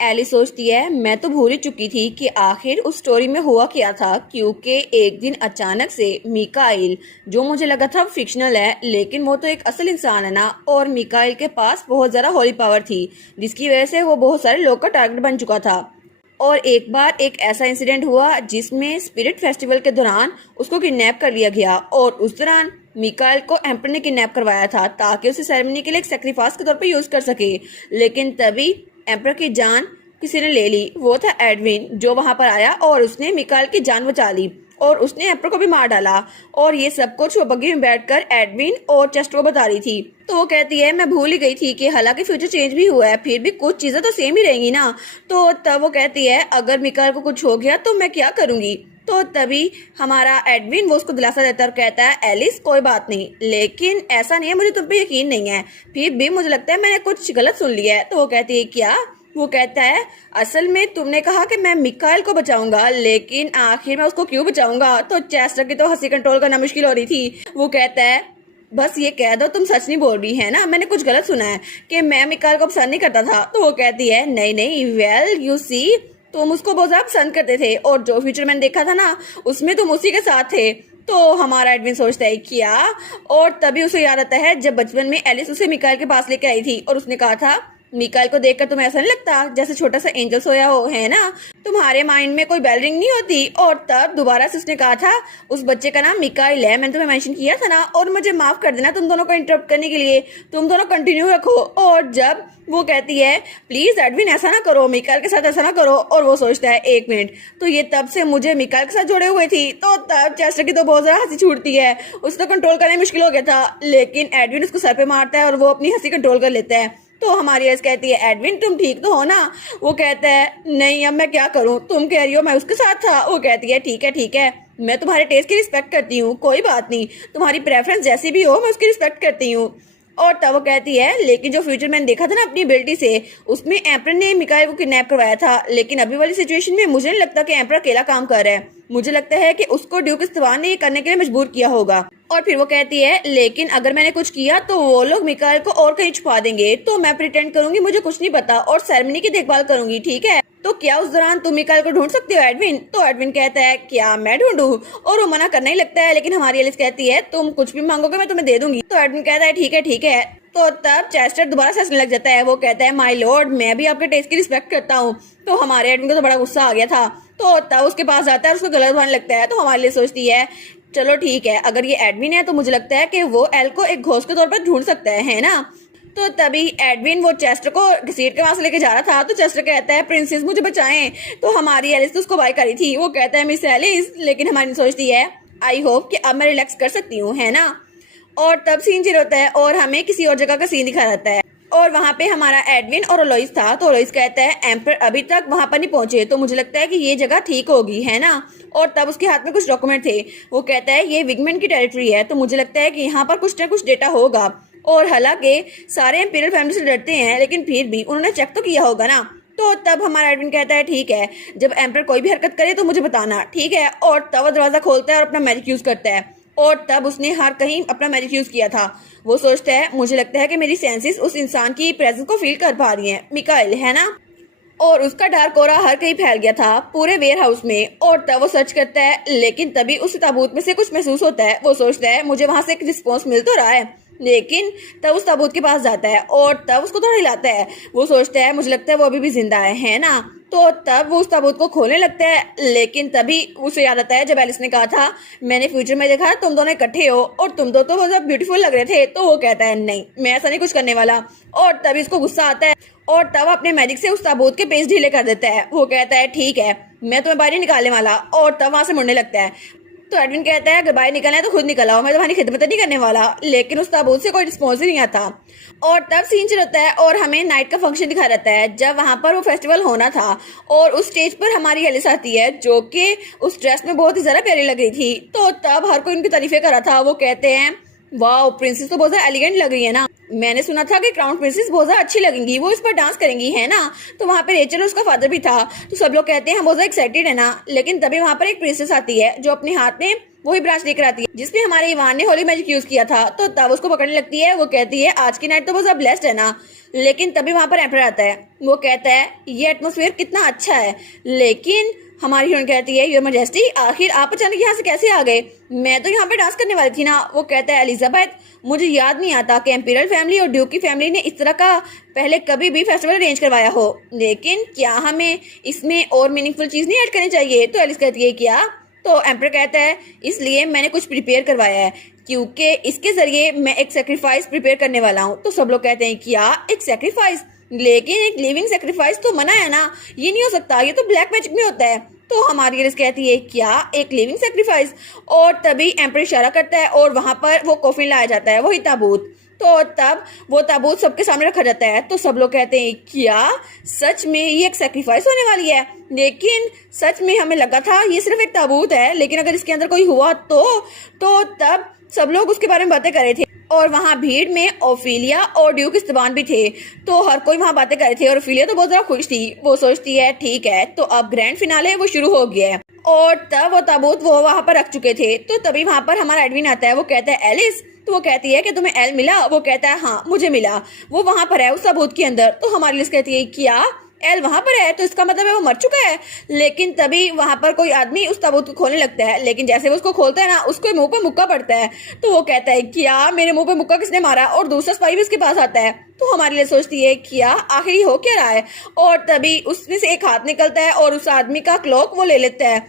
एलिस सोचती है, मैं तो भूल ही चुकी थी कि आखिर उस स्टोरी में हुआ क्या था, क्योंकि एक दिन अचानक से मिकाइल, जो मुझे लगा था फिक्शनल है लेकिन वो तो एक असल इंसान है ना, और मिकाइल के पास बहुत ज़्यादा होली पावर थी जिसकी वजह से वो बहुत सारे लोग का टारगेट बन चुका था। और एक बार एक ऐसा इंसिडेंट हुआ जिसमें स्पिरिट फेस्टिवल के दौरान उसको किडनैप कर लिया गया और उस दौरान मिकाइल को एम्पर ने किडनैप करवाया था ताकि उसे सेरेमनी के लिए एक सेक्रीफाइस के तौर पर यूज कर सके। लेकिन तभी एम्पर की जान किसी ने ले ली। वो था एडविन, जो वहां पर आया और उसने मिकाइल की जान बचा ली और उसने एम्पर को भी मार डाला। और ये सब कुछ वो बग्गी में बैठकर एडविन और चेस्टर को बता रही थी। तो वो कहती है, मैं भूल ही गई थी कि हालांकि फ्यूचर चेंज भी हुआ है फिर भी कुछ चीजें तो सेम ही रहेंगी ना। तो तब वो कहती है, अगर मिकाइल को कुछ हो गया तो मैं क्या करूंगी। तो तभी हमारा एडविन वो उसको दिलासा देता है और कहता है, एलिस कोई बात नहीं, लेकिन ऐसा नहीं है, मुझे तुम पे यकीन नहीं है, फिर भी मुझे लगता है मैंने कुछ गलत सुन लिया है। तो वो कहती है, क्या? वो कहता है, असल में तुमने कहा कि मैं मिकाइल को बचाऊंगा, लेकिन आखिर मैं उसको क्यों बचाऊंगा? तो चेस्टर की तो हंसी कंट्रोल करना मुश्किल हो रही थी। वो कहता है, बस ये कह दो तुम सच नहीं बोल रही है ना, मैंने कुछ गलत सुना है कि मैं मिकाइल को पसंद नहीं करता था। तो वो कहती है, नहीं नहीं, वेल यू सी, तुम उसको बहुत ज्यादा पसंद करते थे और जो फ्यूचर मैंने देखा था ना उसमें तुम उसी के साथ थे। तो हमारा एडविन सोचता है, क्या? और तभी उसे याद आता है जब बचपन में एलिस उसे मिकाइल के पास लेके आई थी और उसने कहा था, मिकाइल को देखकर तुम्हें ऐसा नहीं लगता जैसे छोटा सा एंजल सोया हो, है ना? तुम्हारे माइंड में कोई बेल रिंग नहीं होती? और तब दोबारा से उसने कहा था, उस बच्चे का नाम मिकाइल है, मैंने तुम्हें मेंशन किया था ना, और मुझे माफ कर देना तुम दोनों को इंटरप्ट करने के लिए, तुम दोनों कंटिन्यू रखो। और जब वो कहती है, प्लीज एडविन ऐसा ना करो, मिकाइल के साथ ऐसा ना करो, और वो सोचता है, एक मिनट, तो ये तब से मुझे मिकाइल के साथ जोड़े हुए थी। तो तब चेस्टर की तो बहुत ज्यादा हंसी छूटती है, उसे तो कंट्रोल करना मुश्किल हो गया था, लेकिन एडविन उसको सर पे मारता है और वो अपनी हंसी कंट्रोल कर लेता है। तो हमारी एस कहती है, एडविन तुम ठीक तो हो ना? वो कहता है, नहीं, अब मैं क्या करूं, तुम कह रही हो मैं उसके साथ था। वो कहती है, ठीक है, मैं तुम्हारे टेस्ट की रिस्पेक्ट करती हूँ, कोई बात नहीं, तुम्हारी प्रेफरेंस जैसी भी हो मैं उसकी रिस्पेक्ट करती हूँ। और तब वो कहती है, लेकिन जो फ्यूचर मैंने देखा था ना अपनी एबिलिटी से, उसमें एम्पर ने मिकाइल को किडनैप करवाया था, लेकिन अभी वाली सिचुएशन में मुझे नहीं लगता कि एम्पर अकेला काम कर रहा है, मुझे लगता है कि उसको ड्यूक इस्तवान ने ये करने के लिए मजबूर किया होगा। और फिर वो कहती है, लेकिन अगर मैंने कुछ किया तो वो लोग मिकाइल को और कहीं छुपा देंगे, तो मैं प्रिटेंड करूंगी मुझे कुछ नहीं पता और सेरेमनी की देखभाल करूंगी, ठीक है? तो क्या उस दौरान तुम मिकाइल को ढूंढ सकते हो एडविन? तो एडविन कहता है, क्या मैं ढूंढूं? और वो मना करना ही लगता है, लेकिन हमारी एलिस कहती है, तुम कुछ भी मांगोगे मैं तुम्हें दे दूंगी। तो एडविन कहता है, ठीक है। तो तब चेस्टर दोबारा से हंसने लग जाता है। वो कहता है, माय लॉर्ड, मैं भी आपके टेस्ट की रिस्पेक्ट करता हूँ। तो हमारे एडविन को तो बड़ा गुस्सा आ गया था, तो तब उसके पास आता है, उसको गलत मानने लगता है। तो हमारे लिए सोचती है, चलो ठीक है, अगर ये एडविन है तो मुझे लगता है कि वो एल को एक घोस्ट के तौर पर ढूंढ सकता है ना? तो तभी एडविन वो चेस्टर को घसीट के वहां से लेके जा रहा था, तो चेस्टर कहता है, प्रिंसेस मुझे बचाएं। तो हमारी एलिस तो उसको बाय करी थी। वो कहता है, मिस एलिस, लेकिन हमारी सोचती है, आई होप कि अब मैं रिलैक्स कर सकती हूँ, है ना? और तब सीन चेंज होता है और हमें किसी और जगह का सीन दिखा जाता है और वहां पे हमारा एडविन और ओलोइस था। तो ओलोइस कहता है, एम्पर अभी तक वहां पर नहीं पहुंचे, तो मुझे लगता है कि ये जगह ठीक होगी, है ना? और तब उसके हाथ में कुछ डॉक्यूमेंट थे। वो कहता है, ये विगमेंट की टेरिटरी है, तो मुझे लगता है कि यहाँ पर कुछ ना कुछ डेटा होगा। और हालांकि सारे इंपीरियल फैमिली से डरते हैं, लेकिन फिर भी उन्होंने चेक तो किया होगा ना। तो तब हमारा एडविन कहता है, ठीक है, जब एम्पर कोई भी हरकत करे तो मुझे बताना, ठीक है? और तब दरवाजा खोलता है और अपना मैजिक यूज करता है, और तब उसने हर कहीं अपना मैजिक यूज किया था। वो सोचता है, मुझे लगता है कि मेरी सेंसेस उस इंसान की प्रेजेंस को फील कर पा रही हैं, मिकाइल, है ना? और उसका डार्क ऑरा हर कहीं फैल गया था पूरे वेयर हाउस में। और तब वो सर्च करता है, लेकिन तभी उस ताबूत में से कुछ महसूस होता है। वो सोचता है, मुझे वहां से एक रिस्पॉन्स मिल तो रहा है, लेकिन तब उस ताबूत के पास जाता है और तब उसको थोड़ा हिलाता है। वो सोचता है, मुझे लगता है वो अभी भी जिंदा है ना? तो तब वो उस ताबूत को खोलने लगता है, लेकिन तभी उसे याद आता है जब एलिस ने कहा था, मैंने फ्यूचर में देखा तुम दोनों इकट्ठे हो और तुम दो तो बहुत ब्यूटीफुल लग रहे थे। तो वो कहता है, नहीं, मैं ऐसा नहीं कुछ करने वाला। और तभी इसको गुस्सा आता है और तब अपने मैजिक से उस ताबूत के पेज ढीले कर देता है। वो कहता है, ठीक है, मैं तुम्हें बाहर निकालने वाला, और तब वहां से मुड़ने लगता है। तो एडविन कहता है अगर बाहर निकलना है तो खुद निकल आओ, मैं तुम्हारी खिदमत नहीं करने वाला। लेकिन उस ताबूत से कोई रिस्पॉन्स ही नहीं आता। और तब सीन चलता है और हमें नाइट का फंक्शन दिखा रहता है जब वहां पर वो फेस्टिवल होना था। और उस स्टेज पर हमारी एलिस आती है जो कि उस ड्रेस में बहुत ही ज्यादा प्यारी लग रही थी। तो तब हर कोई उनकी तारीफें कर रहा था। वो कहते हैं वाह प्रिंसेस तो बहुत ज्यादा एलिगेंट लग रही है ना, मैंने सुना था कि क्राउन प्रिंसेस बहुत ज्यादा अच्छी लगेंगी, वो इस पर डांस करेंगी है ना। तो वहाँ पे रेचल और उसका फादर भी था। तो सब लोग कहते हैं हम बहुत ज्यादा एक्साइटेड है ना। लेकिन तभी वहाँ पर एक प्रिंसेस आती है जो अपने हाथ में वही ब्रांच लेकर आती है जिसमें हमारे इवान ने होली मैजिक यूज किया था। तो तब उसको पकड़ने लगती है। वो कहती है आज की नाइट तो बहुत ज्यादा ब्लेस्ड है ना। लेकिन तभी वहाँ पर एम्परर आता है। वो कहता है ये एटमोसफियर कितना अच्छा है। लेकिन हमारी हीरोइन कहती है योर मैजेस्टी आखिर आप अचानक यहाँ से कैसे आ गए, मैं तो यहाँ पे डांस करने वाली थी ना। वो कहता है एलिजाबेथ मुझे याद नहीं आता कि एम्पीरियल फैमिली और ड्यूक की फैमिली ने इस तरह का पहले कभी भी फेस्टिवल अरेंज करवाया हो। लेकिन क्या हमें इसमें और मीनिंगफुल चीज नहीं ऐड करनी चाहिए। तो एलिस कहती है क्या। तो एम्परर कहता है इसलिए मैंने कुछ प्रिपेयर करवाया है क्योंकि इसके जरिए मैं एक सेक्रीफाइस प्रिपेयर करने वाला हूँ। तो सब लोग कहते हैं क्या एक सेक्रीफाइस, लेकिन एक लिविंग सेक्रीफाइस तो मना है ना, ये नहीं हो सकता, ये तो ब्लैक मैजिक में होता है। तो हमारी एलिस कहती है क्या एक लिविंग सेक्रीफाइस। और तभी एम्परर इशारा करता है और वहां पर वो कॉफिन लाया जाता है, वही ताबूत। तो तब वो ताबूत सबके सामने रखा जाता है। तो सब लोग कहते हैं क्या सच में ये एक सेक्रीफाइस होने वाली है। लेकिन सच में हमें लगा था ये सिर्फ एक ताबूत है, लेकिन अगर इसके अंदर कोई हुआ तो तब सब लोग उसके बारे में बातें कर रहे थे। और वहाँ भीड़ में ओफिलिया और ड्यूक इस्तेबान भी थे। तो हर कोई वहाँ बातें कर रहे थे और ओफिलिया तो बहुत ज्यादा खुश थी। वो सोचती है ठीक है तो अब ग्रैंड फिनाले वो शुरू हो गया है। और तब वो ताबूत वो वहाँ पर रख चुके थे। तो तभी वहाँ पर हमारा एडविन आता है। वो कहता है एलिस। तो वो कहती है कि तुम्हें एल मिला। वो कहता है हाँ मुझे मिला, वो वहाँ पर है उस ताबूत के अंदर। तो हमारी एलिस कहती है क्या एल वहां पर है, तो इसका मतलब है वो मर चुका है। लेकिन तभी वहां पर कोई आदमी उस ताबूत को खोलने लगता है। लेकिन जैसे वो उसको खोलता है ना उसके मुंह पे मुक्का पड़ता है। तो वो कहता है क्या मेरे मुंह पे मुक्का किसने मारा। और दूसरा स्पाई भी उसके पास आता है। तो हमारे लिए सोचती है क्या आखिर हो क्या रहा है। और तभी उसमें से एक हाथ निकलता है और उस आदमी का क्लॉक वो ले लेता है।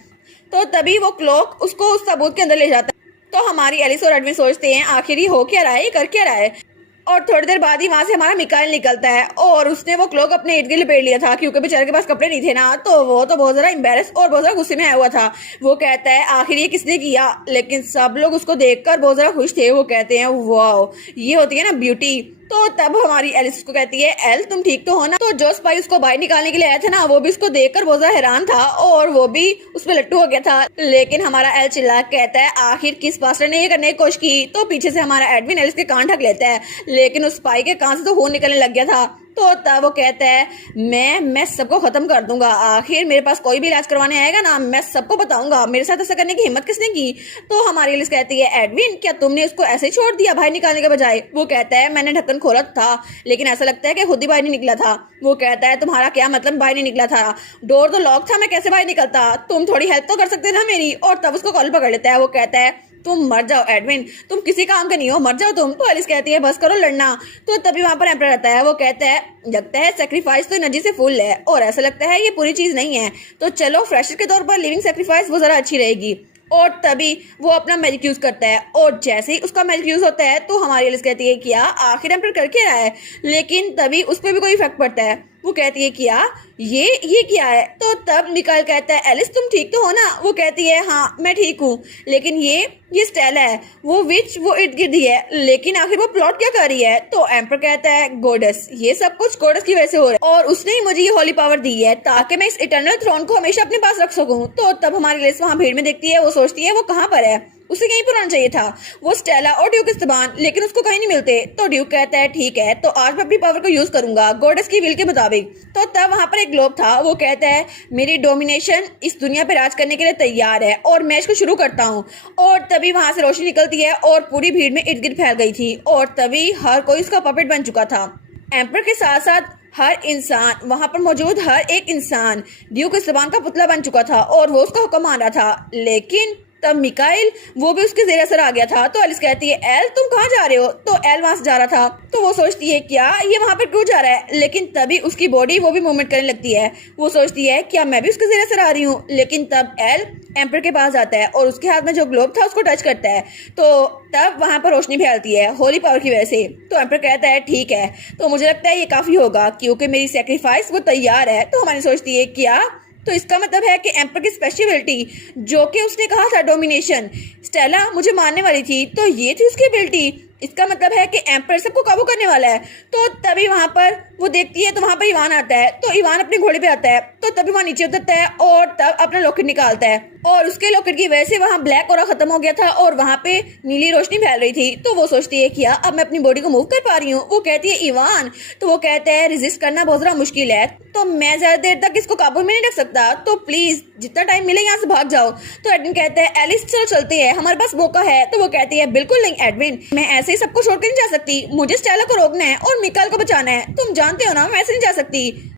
तो तभी वो क्लॉक उसको उस ताबूत के अंदर ले जाता है। तो हमारी एलिस और एडविन सोचते हैं आखिर ही हो क्या रहा है, ये कर क्या रहा है। और थोड़ी देर बाद ही वहां से हमारा मिकाइल निकलता है और उसने वो क्लॉक अपने इर्द गिर्द लपेट लिया था क्योंकि बेचारे के पास कपड़े नहीं थे ना। तो वो तो बहुत ज्यादा एम्बेरस और बहुत ज्यादा गुस्से में आया हुआ था। वो कहता है आखिर ये किसने किया। लेकिन सब लोग उसको देखकर बहुत ज्यादा खुश थे। वो कहते हैं वाओ ये होती है ना ब्यूटी। तो तब हमारी एलिस को कहती है एल तुम ठीक तो हो ना। तो जो स्पाई उसको बाहर निकालने के लिए आया था ना वो भी उसको देखकर बहुत ज्यादा हैरान था और वो भी उस पर लट्टू हो गया था। लेकिन हमारा एल चिल्ला कहता है आखिर किस पास्टर ने ये करने की कोशिश की। तो पीछे से हमारा एडविन एलिस के कान ढक लेता है। लेकिन उस स्पाई के कान से तो खून निकलने लग गया था। तो तब वो कहता है मैं सबको खत्म कर दूंगा, आखिर मेरे पास कोई भी इलाज करवाने आएगा ना मैं सबको बताऊंगा मेरे साथ ऐसा करने की हिम्मत किसने की। तो हमारी एलिस कहती है एडविन क्या तुमने उसको ऐसे छोड़ दिया बाहर निकालने के बजाय। वो कहता है मैंने ढक्कन खोला था लेकिन ऐसा लगता है कि खुद ही बाहर नहीं निकला था। वो कहता है तुम्हारा क्या मतलब बाहर नहीं निकला था, डोर तो लॉक था, मैं कैसे बाहर निकलता, तुम थोड़ी हेल्प तो कर सकते थे मेरी। और तब उसको कॉल पकड़ लेता है। वो कहता है तुम मर जाओ एडविन, तुम किसी काम का नहीं हो, मर जाओ तुम। तो एलिस कहती है बस करो लड़ना। तो तभी वहां पर एम्परर आता है। वो कहता है लगता है सेक्रीफाइस तो एनर्जी से फुल है और ऐसा लगता है ये पूरी चीज नहीं है, तो चलो फ्रेशर के तौर पर लिविंग सेक्रीफाइस वो जरा अच्छी रहेगी। और तभी वो अपना मैजिक यूज करता है और जैसे ही उसका मैजिक यूज होता है तो हमारी एलिस कहती है क्या आखिर एम्परर कर क्या रहा है। लेकिन तभी उस पर भी कोई इफेक्ट पड़ता है। वो कहती है क्या ये क्या है। तो तब मिकाइल कहता है एलिस तुम ठीक तो हो ना। वो कहती है हाँ मैं ठीक हूँ, लेकिन ये स्टेला है वो विच वो इर्द गिर्द ही है, लेकिन आखिर वो प्लॉट क्या कर रही है। तो एम्पर कहता है गॉडेस, ये सब कुछ गॉडेस की वजह से हो रहा है और उसने ही मुझे ये होली पावर दी है ताकि मैं इस इटर्नल थ्रोन को हमेशा अपने पास रख सकूं। तो तब हमारी एलिस वहां भीड़ में देखती है। वो सोचती है वो कहाँ पर है, उसे कहीं पर आना चाहिए था। वो स्टेला और ड्यूक इस्तेबान, लेकिन उसको कहीं नहीं मिलते। तो ड्यूक कहता है ठीक है तो आज मैं अपनी पावर को यूज करूंगा गॉडेस की विल के मुताबिक। तो तब वहां पर एक ग्लोब था। वो कहता है मेरी डोमिनेशन इस दुनिया पे राज करने के लिए तैयार है और मैं इसको शुरू करता हूँ। और तभी वहां से रोशनी निकलती है और पूरी भीड़ में इर्द गिर्द फैल गई थी और तभी हर कोई उसका पपेट बन चुका था। एम्पर के साथ साथ हर इंसान वहां पर मौजूद हर एक इंसान ड्यूक इस्तेबान का पुतला बन चुका था और वो उसका हुक्म मान रहा था। लेकिन तब मिकाइल वो भी उसके जेर असर आ गया था। तो एलिस कहती है एल तुम कहाँ जा रहे हो। तो एल वहां से जा रहा था। तो वो सोचती है क्या ये वहां पर क्यों जा रहा है। लेकिन तभी उसकी बॉडी वो भी मूवमेंट करने लगती है। वो सोचती है क्या मैं भी उसके जेर असर आ रही हूँ। लेकिन तब एल एम्पर के पास आता है और उसके हाथ में जो ग्लोब था उसको टच करता है। तो तब वहां पर रोशनी फैलती है होली पावर की वजह से। तो एम्पर कहता है ठीक है तो मुझे लगता है ये काफी होगा क्योंकि मेरी सेक्रीफाइस वो तैयार है। तो हमारी सोचती है क्या तो इसका मतलब है कि एम्पर की स्पेशलिटी, जो कि उसने कहा था डोमिनेशन, स्टेला मुझे मारने वाली थी, तो ये थी उसकी एबिलिटी। इसका मतलब है कि एम्पर सबको काबू करने वाला है। तो तभी वहां पर वो देखती है तो वहां पर इवान आता है, तो इवान अपने घोड़े पे आता है, तो तभी वहां नीचे उतरता है और तब अपना लॉकेट निकालता है, और उसके लॉकेट की वजह से वहां ब्लैक ऑरा खत्म हो गया था और वहां पे नीली रोशनी फैल रही थी। तो वो सोचती है कि अब मैं अपनी बॉडी को मूव कर पा रही हूँ। वो कहती है इवान, तो वो कहता है रेजिस्ट करना बहुत ज्यादा मुश्किल है, तो मैं ज्यादा देर तक इसको काबू में नहीं रख सकता, तो प्लीज जितना टाइम मिले यहाँ से भाग जाओ। तो एडविन कहता है एलिस चलो चलते हैं, हमारे पास मौका है। तो वो कहती है बिल्कुल नहीं एडविन, मैं ऐसे ही सबको छोड़कर नहीं जा सकती, मुझे स्टेला को रोकना है और मिकाएल को बचाना है, तुम जानते हो ना मैं ऐसे नहीं जा सकती।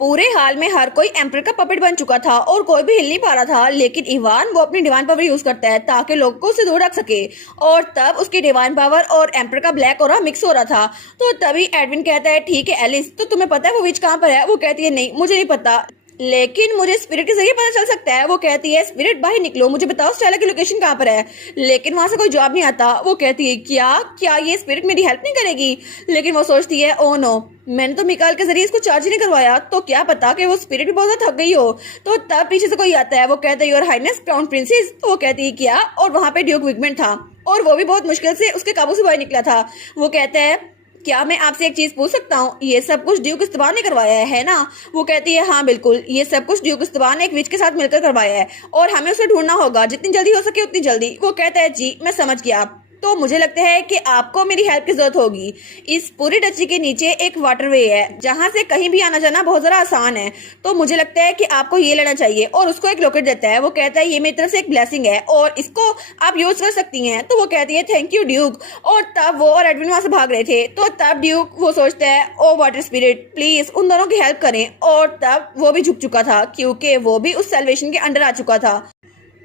पूरे हाल में हर कोई एम्पर का पपेट बन चुका था और कोई भी हिल नहीं पा रहा था, लेकिन इवान वो अपनी डिवाइन पावर यूज करता है ताकि लोगों को उससे दूर रख सके, और तब उसकी डिवाइन पावर और एम्पर का ब्लैक ऑरा मिक्स हो रहा था। तो तभी एडविन कहता है ठीक है एलिस, तो तुम्हें पता है वो विच कहाँ पर है? वो कहती है नहीं मुझे नहीं पता, लेकिन मुझे स्पिरिट के जरिए पता चल सकता है। वो कहती है स्पिरिट बाहर निकलो, मुझे बताओ स्टेला की लोकेशन कहाँ पर है, लेकिन वहां से कोई जवाब नहीं आता। वो कहती है क्या क्या ये स्पिरिट मेरी हेल्प नहीं करेगी? लेकिन वो सोचती है ओ नो, मैंने तो मिकाएल के जरिए इसको चार्ज नहीं करवाया, तो क्या पता कि वो स्पिरिट भी बहुत ज्यादा थक गई हो। तो तब पीछे से कोई आता है, वो कहता है योर हाइनेस क्राउन प्रिंसेस। तो वो कहती है क्या, और वहां पे ड्यूक विगमेंट था और वो भी बहुत मुश्किल से उसके काबू से बाहर निकला था। वो कहता है क्या मैं आपसे एक चीज पूछ सकता हूँ, ये सब कुछ ड्यूक इस्तबान ने करवाया है ना? वो कहती है हाँ बिल्कुल, ये सब कुछ ड्यूक इस्तबान ने एक विच के साथ मिलकर करवाया है और हमें उसे ढूंढना होगा जितनी जल्दी हो सके उतनी जल्दी। वो कहता है जी मैं समझ गया, तो मुझे लगता है कि आपको मेरी हेल्प की जरूरत होगी। इस पूरी डची के नीचे एक वाटरवे है जहां से कहीं भी आना जाना बहुत जरा आसान है, तो मुझे लगता है कि आपको ये लेना चाहिए। और उसको एक लॉकेट देता है। वो कहता है ये मेरी तरफ से एक ब्लेसिंग है और इसको आप यूज कर सकती हैं। तो वो कहती है थैंक यू ड्यूक, और तब वो और एडविन वहां से भाग रहे थे। तो तब ड्यूक वो सोचता है ओ वाटर स्पिरिट प्लीज उन दोनों की हेल्प करें, और तब वो भी झुक चुका था क्योंकि वो भी उस सेल्वेशन के अंडर आ चुका था।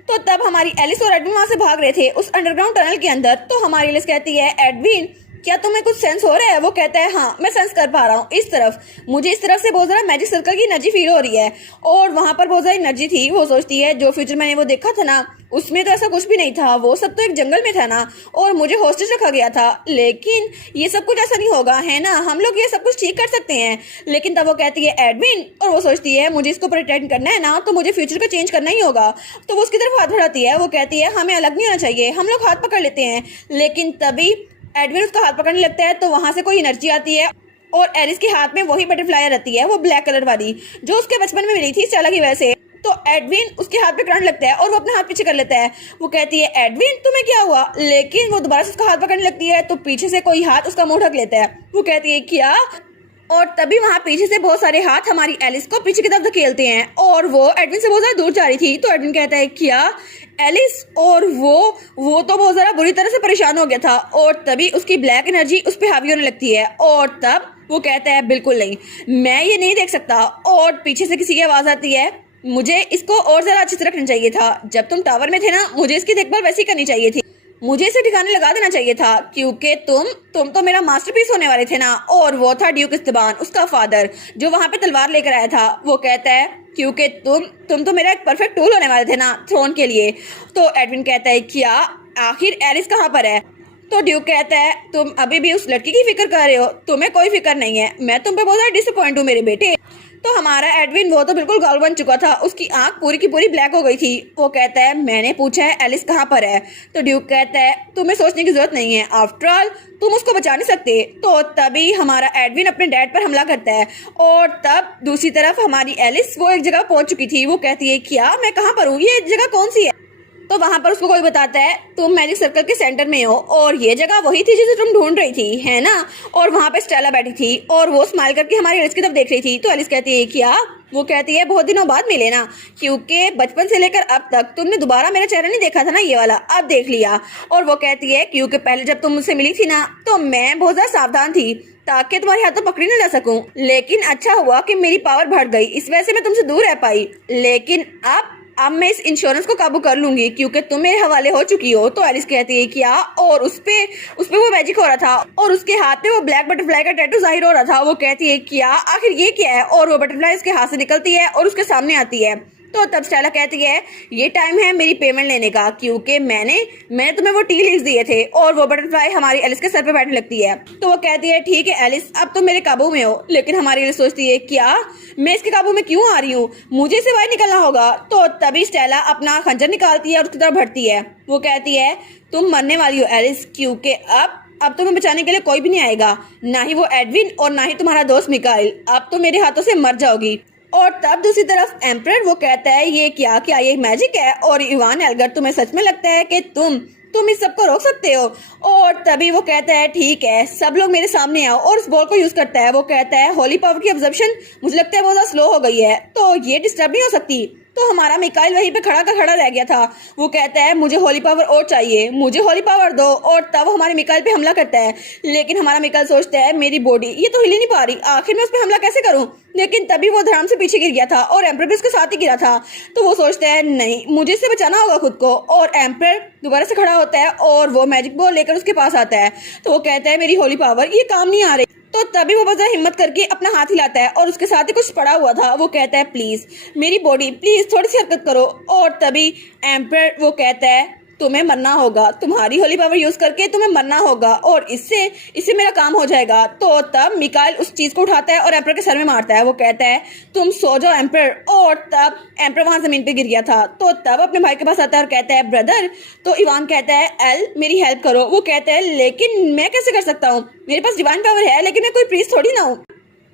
तो तब हमारी एलिस और एडविन वहां से भाग रहे थे उस अंडरग्राउंड टनल के अंदर। तो हमारी एलिस कहती है एडविन क्या तुम्हें कुछ सेंस हो रहा है? वो कहता है हाँ मैं सेंस कर पा रहा हूँ, इस तरफ मुझे इस तरफ से बहुत ज्यादा मैजिक सर्कल की एनर्जी फील हो रही है, और वहां पर बहुत ज्यादा एनर्जी थी। वो सोचती है जो फ्यूचर मैंने वो देखा था ना उसमें तो ऐसा कुछ भी नहीं था, वो सब तो एक जंगल में था ना और मुझे हॉस्टेज रखा गया था, लेकिन ये सब कुछ ऐसा नहीं होगा है ना, हम लोग ये सब कुछ ठीक कर सकते हैं। लेकिन तब वो कहती है एडविन, और वो सोचती है मुझे इसको प्रिटेंड करना है ना तो मुझे फ्यूचर को चेंज करना ही होगा। तो वो उसकी तरफ हाथ बढ़ाती है। वो कहती है हमें अलग नहीं होना चाहिए, हम लोग हाथ पकड़ लेते हैं। लेकिन तभी एडविन उसका हाथ पकड़ने लगता है तो वहां से कोई एनर्जी आती है और एलिस के हाथ में वही बटरफ्लाई रहती है, वो ब्लैक कलर वाली जो उसके बचपन में मिली थी स्टेला की वजह से। तो एडविन उसके हाथ पे करंट लगता है और वो अपना हाथ पीछे कर लेता है। वो कहती है एडविन तुम्हें क्या हुआ? लेकिन वो दोबारा से उसका हाथ पकड़ने लगती है तो पीछे से कोई हाथ उसका मुंह ढक लेता है। वो कहती है क्या? और तभी वहां पीछे से बहुत सारे हाथ हमारी एलिस को पीछे की तरफ धकेलते हैं और वो एडविन से बहुत ज्यादा दूर जा रही थी। तो एडविन कहता है क्या एलिस? और वो तो बहुत ज्यादा बुरी तरह से परेशान हो गया था और तभी उसकी ब्लैक एनर्जी उस पर हावी होने लगती है और तब वो कहता है बिल्कुल नहीं, मैं ये नहीं देख सकता। और पीछे से किसी की आवाज आती है मुझे इसको और ज्यादा अच्छे से रखना चाहिए था, जब तुम टावर में थे ना मुझे इसकी देखभाल वैसी करनी चाहिए थी, मुझे इसे ठिकाने लगा देना चाहिए था क्योंकि तुम तो मेरा मास्टरपीस होने वाले थे ना। और वो था ड्यूक इस्तबान उसका फादर जो वहां पे तलवार लेकर आया था। वो कहता है क्योंकि तुम तो मेरा एक परफेक्ट टूल होने वाले थे ना थ्रोन के लिए। तो एडविन कहता है क्या आखिर एलिस कहाँ पर है? तो ड्यूक कहता है तुम अभी भी उस लड़की की फिक्र कर रहे हो, तुम्हें कोई फिक्र नहीं है, मैं तुम पे बहुत ज्यादा डिसअपॉइंट हूँ मेरे बेटे। तो हमारा एडविन वो तो बिल्कुल गाल बन चुका था, उसकी आंख पूरी की पूरी ब्लैक हो गई थी। वो कहता है मैंने पूछा है एलिस कहाँ पर है? तो ड्यूक कहता है तुम्हें सोचने की जरूरत नहीं है, आफ्टर ऑल तुम उसको बचा नहीं सकते। तो तभी हमारा एडविन अपने डैड पर हमला करता है और तब दूसरी तरफ हमारी एलिस वो एक जगह पहुंच चुकी थी। वो कहती है क्या मैं कहाँ पर हूँ, ये जगह कौन सी है? तो वहां पर उसको कोई बताता है तुम मैजिक सर्कल के सेंटर में हो और ये जगह वही थी जिसे तुम ढूंढ रही थी है ना। और वहां पे स्टेला बैठी थी और वो स्माइल करके हमारी एलिस की तरफ देख रही थी। तो एलिस कहती है क्या? वो कहती है बहुत दिनों बाद मिले ना, क्योंकि बचपन से लेकर अब तक तुमने दोबारा मेरा चेहरा नहीं देखा था ना, ये वाला अब देख लिया। और वो कहती है क्योंकि पहले जब तुम मुझसे मिली थी ना तो मैं बहुत ज्यादा सावधान थी ताकि तुम्हारे हाथों पकड़ी न जा सकूं, लेकिन अच्छा हुआ कि मेरी पावर बढ़ गई, इस वजह से मैं तुमसे दूर रह पाई। लेकिन अब मैं इस इंश्योरेंस को काबू कर लूंगी क्योंकि तुम मेरे हवाले हो चुकी हो। तो एलिस कहती है क्या? और उसपे वो मैजिक हो रहा था और उसके हाथ में वो ब्लैक बटरफ्लाई का टैटू जाहिर हो रहा था। वो कहती है क्या आखिर ये क्या है? और वो बटरफ्लाई उसके हाथ से निकलती है और उसके सामने आती है। तो तब स्टेला कहती है ये टाइम है मेरी पेमेंट लेने का, क्योंकि मैंने तुम्हें वो टी लीव्स दिए थे। और वो बटरफ्लाई हमारी एलिस के सर पे बैठने लगती है। तो वो कहती है ठीक है एलिस, अब तुम मेरे काबू में हो। लेकिन हमारी एलिस सोचती है क्या मैं इसके काबू में क्यों आ रही हूँ, मुझे इससे बाहर निकलना होगा। तो तभी स्टेला अपना खंजर निकालती है और उसकी तरफ बढ़ती है। वो कहती है तुम मरने वाली हो एलिस, क्योंकि अब तुम्हें बचाने के लिए कोई भी नहीं आएगा, ना ही वो एडविन और ना ही तुम्हारा दोस्त मिकाइल। अब तो मेरे हाथों से मर जाओगी। और तब दूसरी तरफ एम्परर वो कहता है ये क्या ये मैजिक है। और इवान एल्गर तुम्हें सच में लगता है कि तुम इस सब को रोक सकते हो। और तभी वो कहता है ठीक है सब लोग मेरे सामने आओ। और उस बॉल को यूज करता है। वो कहता है होली पावर की ऑब्जर्वेशन मुझे लगता है बहुत ज्यादा स्लो हो गई है, तो ये डिस्टर्ब नहीं हो सकती। तो हमारा मिकाइल वहीं पे खड़ा का खड़ा रह गया था। वो कहता है मुझे होली पावर और चाहिए, मुझे होली पावर दो। और तब हमारे मिकाइल पे हमला करता है। लेकिन हमारा मिकाइल सोचता है मेरी बॉडी ये तो हिल ही नहीं पा रही, आखिर मैं उस पर हमला कैसे करूं। लेकिन तभी वो धड़ाम से पीछे गिर गया था और एम्परर भी उसके साथ ही गिरा था। तो वो सोचता है नहीं मुझे इससे बचाना होगा खुद को। और एम्परर दोबारा से खड़ा होता है और वो मैजिक बॉल लेकर उसके पास आता है। तो वो कहता है मेरी होली पावर ये काम नहीं आ रही। तो तभी वो बजा हिम्मत करके अपना हाथ हिलाता है और उसके साथ ही कुछ पड़ा हुआ था। वो कहता है प्लीज मेरी बॉडी प्लीज थोड़ी सी हरकत करो। और तभी एम्परर वो कहता है तुम्हें मरना होगा, तुम्हारी होली पावर यूज करके तुम्हें मरना होगा और इससे मेरा काम हो जाएगा। तो तब मिकाइल उस चीज को उठाता है और एम्परर के सर में मारता है। वो कहता है तुम सो जाओ एम्परर। और तब एम्परर वहां जमीन पे गिर गया था। तो तब अपने भाई के पास आता है और कहता है ब्रदर। तो इवान कहता है एल मेरी हेल्प करो। वो कहता है लेकिन मैं कैसे कर सकता हूँ, मेरे पास डिवाइन पावर है लेकिन मैं कोई प्रीस्ट थोड़ी ना हूँ।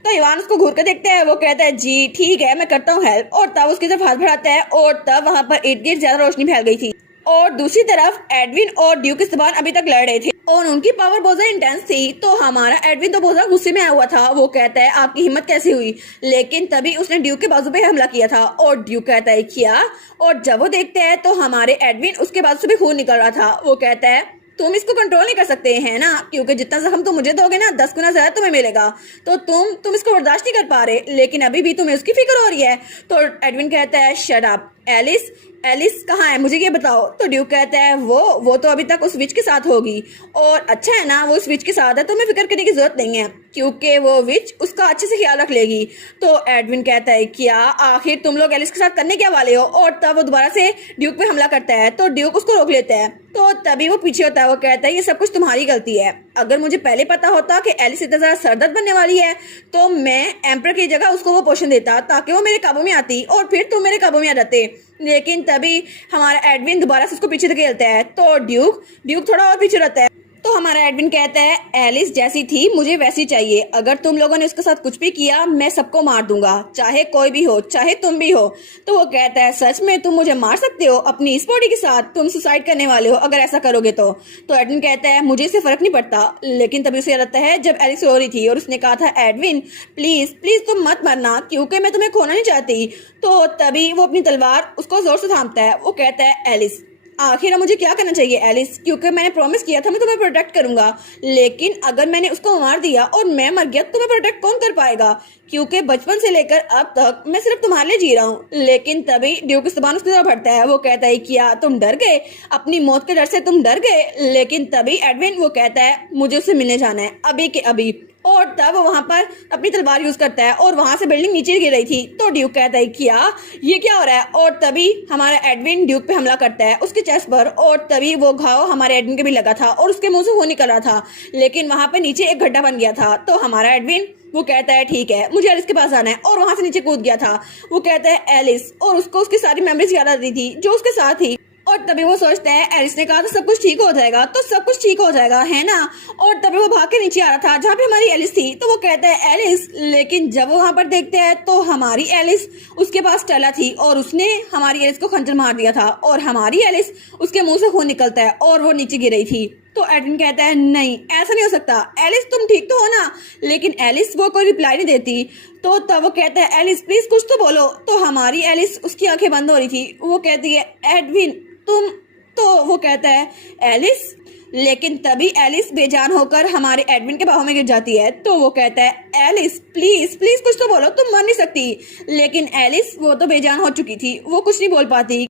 तो इवान उसको घूर कर देखता है। वो कहता है जी ठीक है मैं करता हूँ हेल्प। और तब उसकी तरफ हाथ बढ़ाता है और तब वहां पर इर्द गिर्द ज्यादा रोशनी फैल गई थी। और दूसरी तरफ एडविन और ड्यूक इस्तेबान अभी तक लड़ रहे थे और उनकी पावर बहुत ज्यादा इंटेंस थी। तो हमारा एडविन तो बहुत ज्यादा गुस्से में आया हुआ था। वो कहता है आपकी हिम्मत कैसे हुई, लेकिन तभी उसने ड्यूक के बाजू पे हमला किया था। और ड्यूक कहता है क्या। और जब वो देखते हैं तो हमारे एडविन उसके बाजू से भी खून निकल रहा था। वो कहता है तुम इसको कंट्रोल नहीं कर सकते हैं ना, क्योंकि जितना जख्म तुम मुझे दोगे ना 10 गुना ज्यादा तुम्हें मिलेगा। तो तुम इसको बर्दाश्त नहीं कर पा रहे, लेकिन अभी भी तुम्हें उसकी फिक्र हो रही है। तो एडविन कहता है शट अप एलिस कहाँ है मुझे ये बताओ। तो ड्यूक कहता है वो तो अभी तक उस विच के साथ होगी। और अच्छा है ना वो उस विच के साथ है, तुम्हें फिक्र करने की जरूरत नहीं है क्योंकि वो विच उसका अच्छे से ख्याल रख लेगी। तो एडविन कहता है क्या आखिर तुम लोग एलिस के साथ करने क्या वाले हो। और तब वो दोबारा से ड्यूक पे हमला करता है। तो ड्यूक उसको रोक लेता है। तो तभी वो पीछे होता है। वो कहता है ये सब कुछ तुम्हारी गलती है, अगर मुझे पहले पता होता कि एलिस इतना ज्यादा सरदर्द बनने वाली है तो मैं एम्परर की जगह उसको वो पोषण देता ताकि वो मेरे काबू में आती और फिर तुम मेरे काबू में आ जाते। लेकिन तभी हमारा एडविन दोबारा से उसको पीछे धकेलता है। तो ड्यूक थोड़ा और पीछे रहता है। तो हमारा एडविन कहता है एलिस जैसी थी मुझे वैसी चाहिए, अगर तुम लोगों ने उसके साथ कुछ भी किया मैं सबको मार दूंगा, चाहे कोई भी हो चाहे तुम भी हो। तो वो कहता है सच में तुम मुझे मार सकते हो अपनी इस बॉडी के साथ, तुम सुसाइड करने वाले हो अगर ऐसा करोगे तो एडविन कहता है मुझे इससे फर्क नहीं पड़ता। लेकिन तभी उसे याद आता है जब एलिस रो रही थी और उसने कहा था एडविन प्लीज तुम मत मरना क्योंकि मैं तुम्हें खोना नहीं चाहती। तो तभी वो अपनी तलवार उसको जोर से थामता है। वो कहता है एलिस आखिर मुझे क्या करना चाहिए एलिस, क्योंकि मैंने प्रॉमिस किया था मैं तुम्हें प्रोटेक्ट करूंगा, लेकिन अगर मैंने उसको मार दिया और मैं मर गया तो तुम्हें प्रोटेक्ट कौन कर पाएगा, क्योंकि बचपन से लेकर अब तक मैं सिर्फ तुम्हारे लिए जी रहा हूँ। लेकिन तभी ड्यूक इस्तेबान उसकी तरफ बढ़ता है। वो कहता है क्या तुम डर गए, अपनी मौत के डर से तुम डर गए। लेकिन तभी एडविन वो कहता है मुझे उससे मिलने जाना है अभी के अभी। और तब वो वहां पर अपनी तलवार यूज करता है और वहां से बिल्डिंग नीचे गिर रही थी। तो ड्यूक कहता है क्या ये क्या हो रहा है। और तभी हमारा एडविन ड्यूक पे हमला करता है उसके चेस्ट पर। और तभी वो घाव हमारे एडविन के भी लगा था और उसके मुंह से खून निकल रहा था, लेकिन वहां पे नीचे एक गड्ढा बन गया था। तो हमारा एडविन वो कहता है ठीक है मुझे एलिस के पास आना है और वहां से नीचे कूद गया था। वो कहता है एलिस, और उसको उसकी सारी मेमोरीज याद आती थी जो उसके साथ थी। और तभी वो सोचता है एलिस ने कहा तो सब कुछ ठीक हो जाएगा, तो सब कुछ ठीक हो जाएगा है ना। और तभी वो भाग के नीचे आ रहा था जहाँ पे हमारी एलिस थी। तो वो कहता है एलिस, लेकिन जब वो वहां पर देखते हैं तो हमारी एलिस उसके पास स्टेला थी और उसने हमारी एलिस को खंजर मार दिया था और हमारी एलिस उसके मुंह से खून निकलता है और वो नीचे गिर रही थी। तो एडविन कहता है नहीं ऐसा नहीं हो सकता एलिस, तुम ठीक तो हो ना। लेकिन एलिस वो कोई रिप्लाई नहीं देती। तो तब वो कहता है एलिस प्लीज कुछ तो बोलो। तो हमारी एलिस उसकी आंखें बंद हो रही थी। वो कहती है एडविन तुम। तो वो कहता है एलिस, लेकिन तभी एलिस बेजान होकर हमारे एडविन के बाहों में गिर जाती है। तो वो कहता है एलिस प्लीज कुछ तो बोलो, तुम मर नहीं सकती। लेकिन एलिस वो तो बेजान हो चुकी थी, वो कुछ नहीं बोल पाती।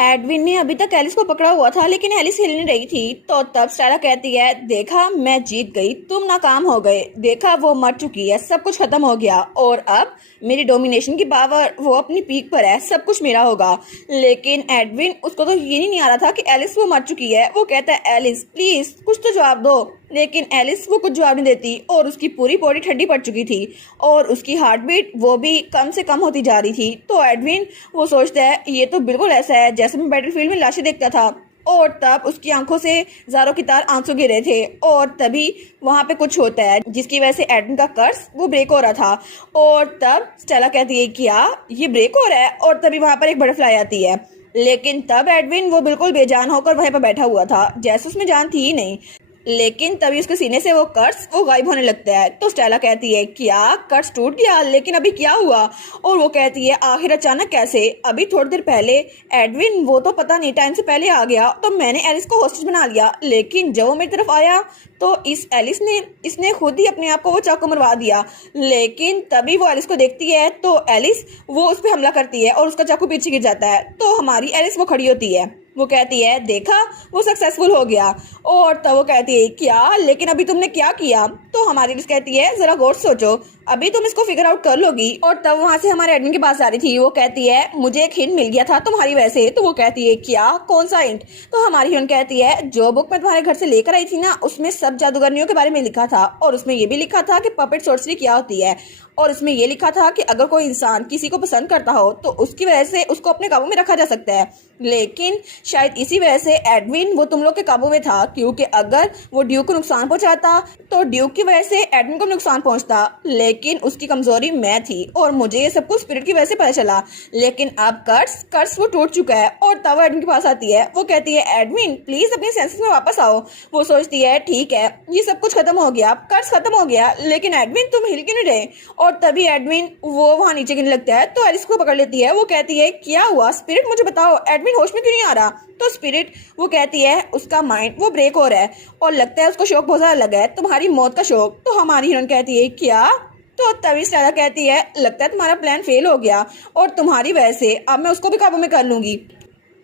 एडविन ने अभी तक एलिस को पकड़ा हुआ था, लेकिन एलिस हिल नहीं रही थी। तो तब स्टेला कहती है, देखा मैं जीत गई, तुम नाकाम हो गए, देखा वो मर चुकी है, सब कुछ खत्म हो गया और अब मेरी डोमिनेशन की पावर वो अपनी पीक पर है, सब कुछ मेरा होगा। लेकिन एडविन, उसको तो ये नहीं आ रहा था कि एलिस वो मर चुकी है। वो कहता है, एलिस प्लीज कुछ तो जवाब दो। लेकिन एलिस वो कुछ जवाब नहीं देती और उसकी पूरी बॉडी ठंडी पड़ चुकी थी और उसकी हार्ट बीट वो भी कम से कम होती जा रही थी। तो एडविन वो सोचता है, ये तो बिल्कुल ऐसा है जैसे मैं बैटलफील्ड में लाशें देखता था। और तब उसकी आंखों से ज़ारों की तार आंसू गिरे थे और तभी वहां पे कुछ होता है जिसकी वजह से एडविन का कर्स वो ब्रेक हो रहा था। और तब स्टेला कहती है, क्या ये ब्रेक हो रहा है? और तभी वहां पर एक बटरफ्लाई आती है। लेकिन तब एडविन वो बिल्कुल बेजान होकर वहीं पर बैठा हुआ था, जैसे उसमें जान थी ही नहीं। लेकिन तभी उसके सीने से वो कर्स वो गायब होने लगता है। तो स्टेला कहती है, क्या कर्स टूट गया? लेकिन अभी क्या हुआ? और वो कहती है, आखिर अचानक कैसे? अभी थोड़ी देर पहले एडविन वो तो पता नहीं टाइम से पहले आ गया तो मैंने एलिस को हॉस्टेज बना लिया, लेकिन जब वो मेरी तरफ आया तो इस एलिस ने इसने खुद ही अपने आप को वो चाकू मरवा दिया। लेकिन तभी वो एलिस को देखती है तो एलिस वो उस पर हमला करती है और उसका चाकू पीछे गिर जाता है। तो हमारी एलिस वो खड़ी होती है, वो कहती है, देखा वो सक्सेसफुल हो गया। और तब वो कहती है, क्या? लेकिन अभी तुमने क्या किया? तो हमारी एलिस कहती है, जरा गौर से सोचो, अभी तुम इसको फिगर आउट कर लोगी। और तब वहां से हमारे एडमिन के पास आ रही थी, वो कहती है, मुझे एक हिंट मिल गया था तुम्हारी वजह से। तो वो कहती है, क्या? कौन सा हिंट? तो हमारी हीरोइन कहती है, जो बुक मैं तुम्हारे घर से लेकर आई थी ना, उसमें सब जादूगरनियों के बारे में लिखा था और उसमें ये भी लिखा था कि पपेट सॉर्सरी क्या होती है। और उसमें ये लिखा था कि अगर कोई इंसान किसी को पसंद करता हो तो उसकी वजह से उसको अपने काबू में रखा जा सकता है। लेकिन शायद इसी वजह से एडविन वो तुम लोग के काबू में था, क्योंकि अगर वो ड्यूक को नुकसान पहुंचाता तो ड्यूक की वजह से एडविन को नुकसान पहुंचता। लेकिन उसकी कमजोरी मैं थी और मुझे ये सब कुछ स्पिरिट की वजह से पता चला। लेकिन अब कर्स वो टूट चुका है। और तब एडविन के पास आती है, वो कहती है, एडविन प्लीज अपने सेंसेस में वापस आओ। वो सोचती है, ठीक है ये सब कुछ खत्म हो गया, कर्स खत्म हो गया, लेकिन एडविन तुम हिल क्यों नहीं रहे? और तभी एडविन वो वहां नीचे गिरने लगता है तो एलिस को पकड़ लेती है। वो कहती है, क्या हुआ स्पिरिट, मुझे बताओ, एडविन होश में क्यों नहीं आ रहा? तो स्पिरिट वो कहती है, उसका माइंड वो ब्रेक हो रहा है और लगता है उसको शौक बहुत ज्यादा लगा है, तुम्हारी मौत का शौक। तो हमारी हीरोइन कहती है, क्या? तो तभी स्टेला कहती है, लगता है तुम्हारा प्लान फेल हो गया और तुम्हारी वजह से अब मैं उसको भी काबू में कर लूंगी।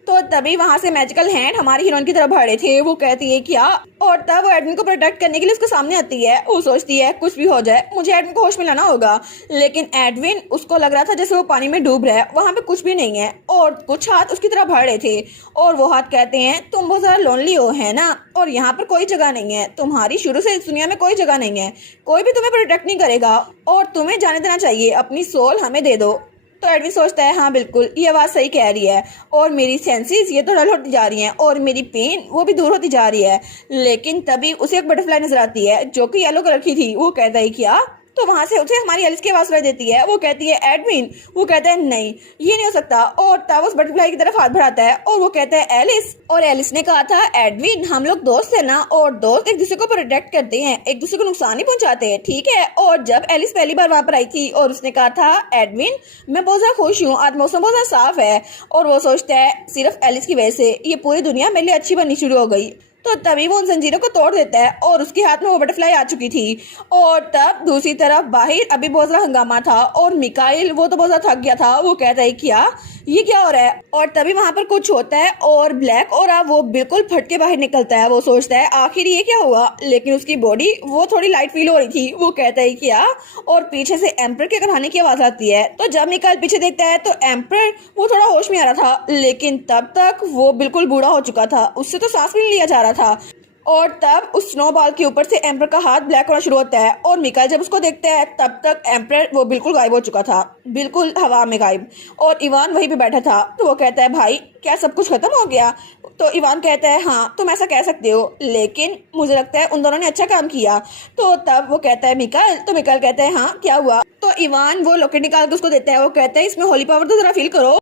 तो तभी वहां से मैजिकल हैंड हमारी हीरोइन की तरफ बढ़े थे। वो कहती है, क्या? और तब वो एडमिन को प्रोटेक्ट करने के लिए उसके सामने आती है। वो सोचती है, कुछ भी हो जाए मुझे एडमिन को होश में लाना होगा। लेकिन एडविन उसको लग रहा था जैसे वो पानी में डूब रहा है, वहां पे कुछ भी नहीं है और कुछ हाथ उसकी तरफ बढ़ रहे थे और वो हाथ कहते हैं, तुम बहुत ज्यादा लोनली हो है ना, और यहाँ पर कोई जगह नहीं है, तुम्हारी शुरू से इस दुनिया में कोई जगह नहीं है, कोई भी तुम्हें प्रोटेक्ट नहीं करेगा और तुम्हें जाने देना चाहिए, अपनी सोल हमें दे दो। तो एडविन सोचता है, हाँ बिल्कुल ये आवाज सही कह रही है और मेरी सेंसेस ये तो डल होती जा रही हैं और मेरी पेन वो भी दूर होती जा रही है। लेकिन तभी उसे एक बटरफ्लाई नजर आती है जो कि येलो कलर की थी। वो कहता है, क्या? तो वहां से उसे हमारी एलिस की आवाज सुनाई देती है। वो कहती है, एडविन। वो कहता है, नहीं ये नहीं हो सकता। और तब उस बटरफ्लाई की तरफ हाथ बढ़ाता है और वो कहता है, एलिस। और एलिस ने कहा था, एडविन हम लोग दोस्त है ना, और दोस्त एक दूसरे को प्रोटेक्ट करते हैं, एक दूसरे को नुकसान नहीं पहुंचाते हैं, ठीक है? और जब एलिस पहली बार वहां पर आई थी और उसने कहा था, एडविन मैं बहुत ज्यादा खुश हूँ, आज मौसम बहुत ज्यादा साफ है। और वो सोचता है, सिर्फ एलिस की वजह से ये पूरी दुनिया मेरे लिए अच्छी बननी शुरू हो गई। तो तभी वो उन जंजीरों को तोड़ देता है और उसके हाथ में वो बटरफ्लाई आ चुकी थी। और तब दूसरी तरफ बाहर अभी बहुत ज्यादा हंगामा था और मिकाइल वो तो बहुत ज्यादा थक गया था। वो कहता है, क्या ये क्या हो रहा है? और तभी वहां पर कुछ होता है और ब्लैक ऑरा वो बिल्कुल फट के बाहर निकलता है। वो सोचता है, आखिर ये क्या हुआ? लेकिन उसकी बॉडी वो थोड़ी लाइट फील हो रही थी। वो कहता है, क्या? और पीछे से एम्पर के कराने की आवाज आती है। तो जब मिकाइल पीछे देखता है तो एम्पर वो थोड़ा होश में आ रहा था, लेकिन तब तक वो बिल्कुल बूढ़ा हो चुका था, उससे तो सांस भी नहीं लिया जा रहा था। और तब उस स्नोबॉल के ऊपर से एम्पर का हाथ ब्लैक होना शुरू होता है और मिकाइल जब उसको देखता है तब तक एम्पर वो बिल्कुल गायब हो चुका था, बिल्कुल हवा में गायब। और इवान वहीं पे बैठा था। तो वो कहता है, भाई क्या सब कुछ खत्म हो गया? तो इवान कहता है, हाँ तुम ऐसा कह सकते हो, लेकिन मुझे लगता है उन दोनों ने अच्छा काम किया। तो तब वो कहता है, मिकाइल। तो मिकाइल कहता है, हाँ क्या हुआ? तो इवान वो लॉकेट निकाल के उसको देता है। वो कहता है, इसमें होली पावर तो जरा फील करो।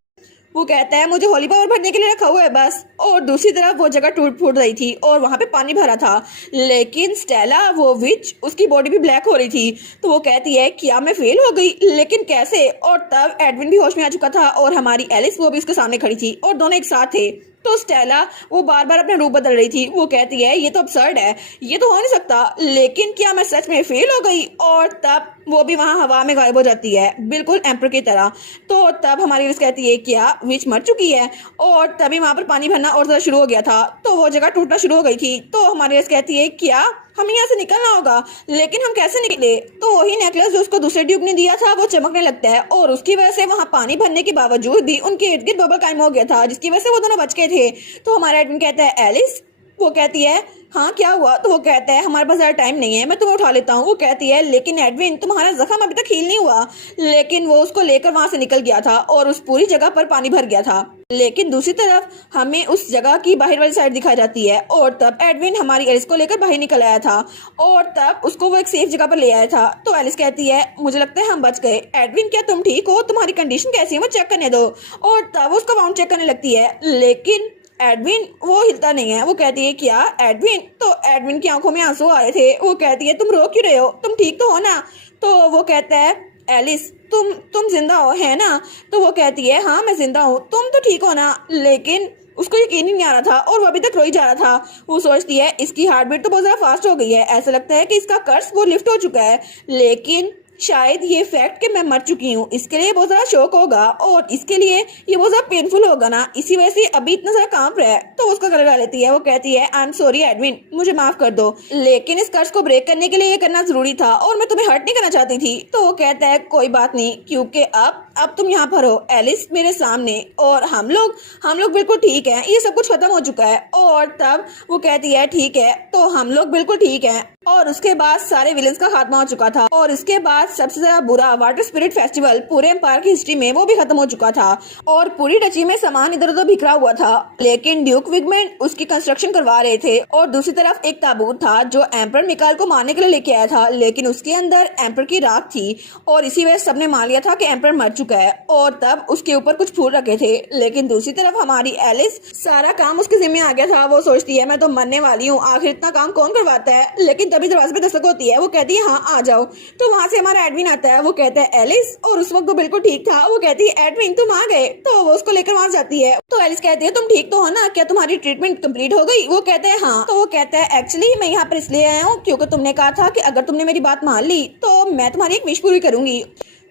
वो कहता है, मुझे होली पावर भरने के लिए रखा हुआ है बस। और दूसरी तरफ वो जगह टूट फूट रही थी और वहां पे पानी भरा था, लेकिन स्टेला वो विच उसकी बॉडी भी ब्लैक हो रही थी। तो वो कहती है, क्या मैं फेल हो गई? लेकिन कैसे? और तब एडविन भी होश में आ चुका था और हमारी एलिस वो भी उसके सामने खड़ी थी और दोनों एक साथ थे। तो स्टेला वो बार बार अपना रूप बदल रही थी। वो कहती है ये तो अबसर्ड है, ये तो हो नहीं सकता, लेकिन क्या मैं सच में फेल हो गई? और तब वो भी वहां हवा में गायब हो जाती है, बिल्कुल एम्पर की तरह। तो तब हमारी विश कहती है क्या विच मर चुकी है? और तभी वहां पर पानी भरना और ज्यादा शुरू हो गया था, तो वो जगह टूटना शुरू हो गई थी। तो हमारी विश कहती है क्या हमें यहाँ से निकलना होगा, लेकिन हम कैसे निकले? तो वही नेकलेस जो उसको दूसरे ड्यूक ने दिया था वो चमकने लगता है, और उसकी वजह से वहाँ पानी भरने के बावजूद भी उनके इर्द गिर्द बबल कायम हो गया था, जिसकी वजह से वो दोनों बच गए थे। तो हमारा एडमिन कहता है एलिस? वो कहती है हाँ क्या हुआ? तो वो कहता है हमारे पास ज्यादा टाइम नहीं है, मैं तुम्हें उठा लेता हूँ। वो कहती है लेकिन एडविन तुम्हारा जख्म अभी तक हील नहीं हुआ। लेकिन वो उसको लेकर वहां से निकल गया था और उस पूरी जगह पर पानी भर गया था। लेकिन दूसरी तरफ हमें उस जगह की बाहर वाली साइड दिखाई जाती है, और तब एडविन हमारी एलिस को लेकर बाहर निकल आया था, और तब उसको वो एक सेफ जगह पर ले आया था। तो एलिस कहती है मुझे लगता है हम बच गए। एडविन क्या तुम ठीक हो? तुम्हारी कंडीशन कैसी है वो चेक करने दो। और तब उसका वाउंड चेक करने लगती है, लेकिन एडविन वो हिलता नहीं है। वो कहती है क्या एडविन? तो एडविन की आंखों में आंसू आ रहे थे। वो कहती है तुम रो क्यों रहे हो? तुम ठीक तो हो ना? तो वो कहता है एलिस तुम जिंदा हो है ना? तो वो कहती है हाँ मैं जिंदा हूँ, तुम तो ठीक हो ना? लेकिन उसको यकीन ही नहीं आ रहा था और वो अभी तक रोई जा रहा था। वो सोचती है इसकी हार्ट बीट तो बहुत ज्यादा फास्ट हो गई है, ऐसा लगता है कि इसका कर्स वो लिफ्ट हो चुका है। लेकिन शायद ये फैक्ट कि मैं मर चुकी हूँ इसके लिए बहुत ज्यादा शौक होगा, और इसके लिए ये बहुत ज्यादा पेनफुल होगा ना, इसी वजह से अभी इतना ज्यादा कांप रहा है। तो उसका गले लगा लेती है। वो कहती है आई एम सॉरी एडविन, मुझे माफ कर दो, लेकिन इस कर्ज को ब्रेक करने के लिए ये करना जरूरी था और मैं तुम्हें हर्ट नहीं करना चाहती थी। तो वो कहता है कोई बात नहीं, क्योंकि अब तुम यहाँ पर हो एलिस मेरे सामने, और हम लोग बिल्कुल ठीक है, ये सब कुछ खत्म हो चुका है। और तब वो कहती है ठीक है, तो हम लोग बिल्कुल ठीक है। और उसके बाद सारे विलेंस का खात्मा हो चुका था, और इसके बाद सबसे ज्यादा बुरा वाटर स्पिरिट फेस्टिवल पूरे एम्पायर की हिस्ट्री में वो भी खत्म हो चुका था, और पूरी डची में सामान इधर उधर बिखरा हुआ था। लेकिन ड्यूक विगमेंट उसकी कंस्ट्रक्शन करवा रहे थे, और दूसरी तरफ एक ताबूत था जो एम्पर मिकाइल को मारने के लिए लेके आया था, लेकिन उसके अंदर एम्पर की राख थी, और इसी वजह सबने मान लिया था कि एम्पर मर चुका है, और तब उसके ऊपर कुछ फूल रखे थे। लेकिन दूसरी तरफ हमारी एलिस, सारा काम उसके जिम्मे आ गया था। वो सोचती है मैं तो मरने वाली हूँ, आखिर इतना काम कौन करवाता है? लेकिन तभी दरवाजे पे दस्तक होती है। वो कहती है हाँ आ जाओ। तो वहाँ से हमारा एडविन आता है। वो कहता है एलिस, और उस वक्त वो बिल्कुल ठीक था। वो कहती है एडविन तुम आ गए। तो वो उसको लेकर वहाँ जाती है। तो एलिस कहती है तुम ठीक तो हो ना? क्या तुम्हारी ट्रीटमेंट कंप्लीट हो गई? वो कहते हैं हाँ। तो वो कहता है एक्चुअली मैं यहाँ पर इसलिए आया हूँ क्योंकि तुमने कहा था कि अगर तुमने मेरी बात मान ली तो मैं तुम्हारी एक विश पूरी करूंगी,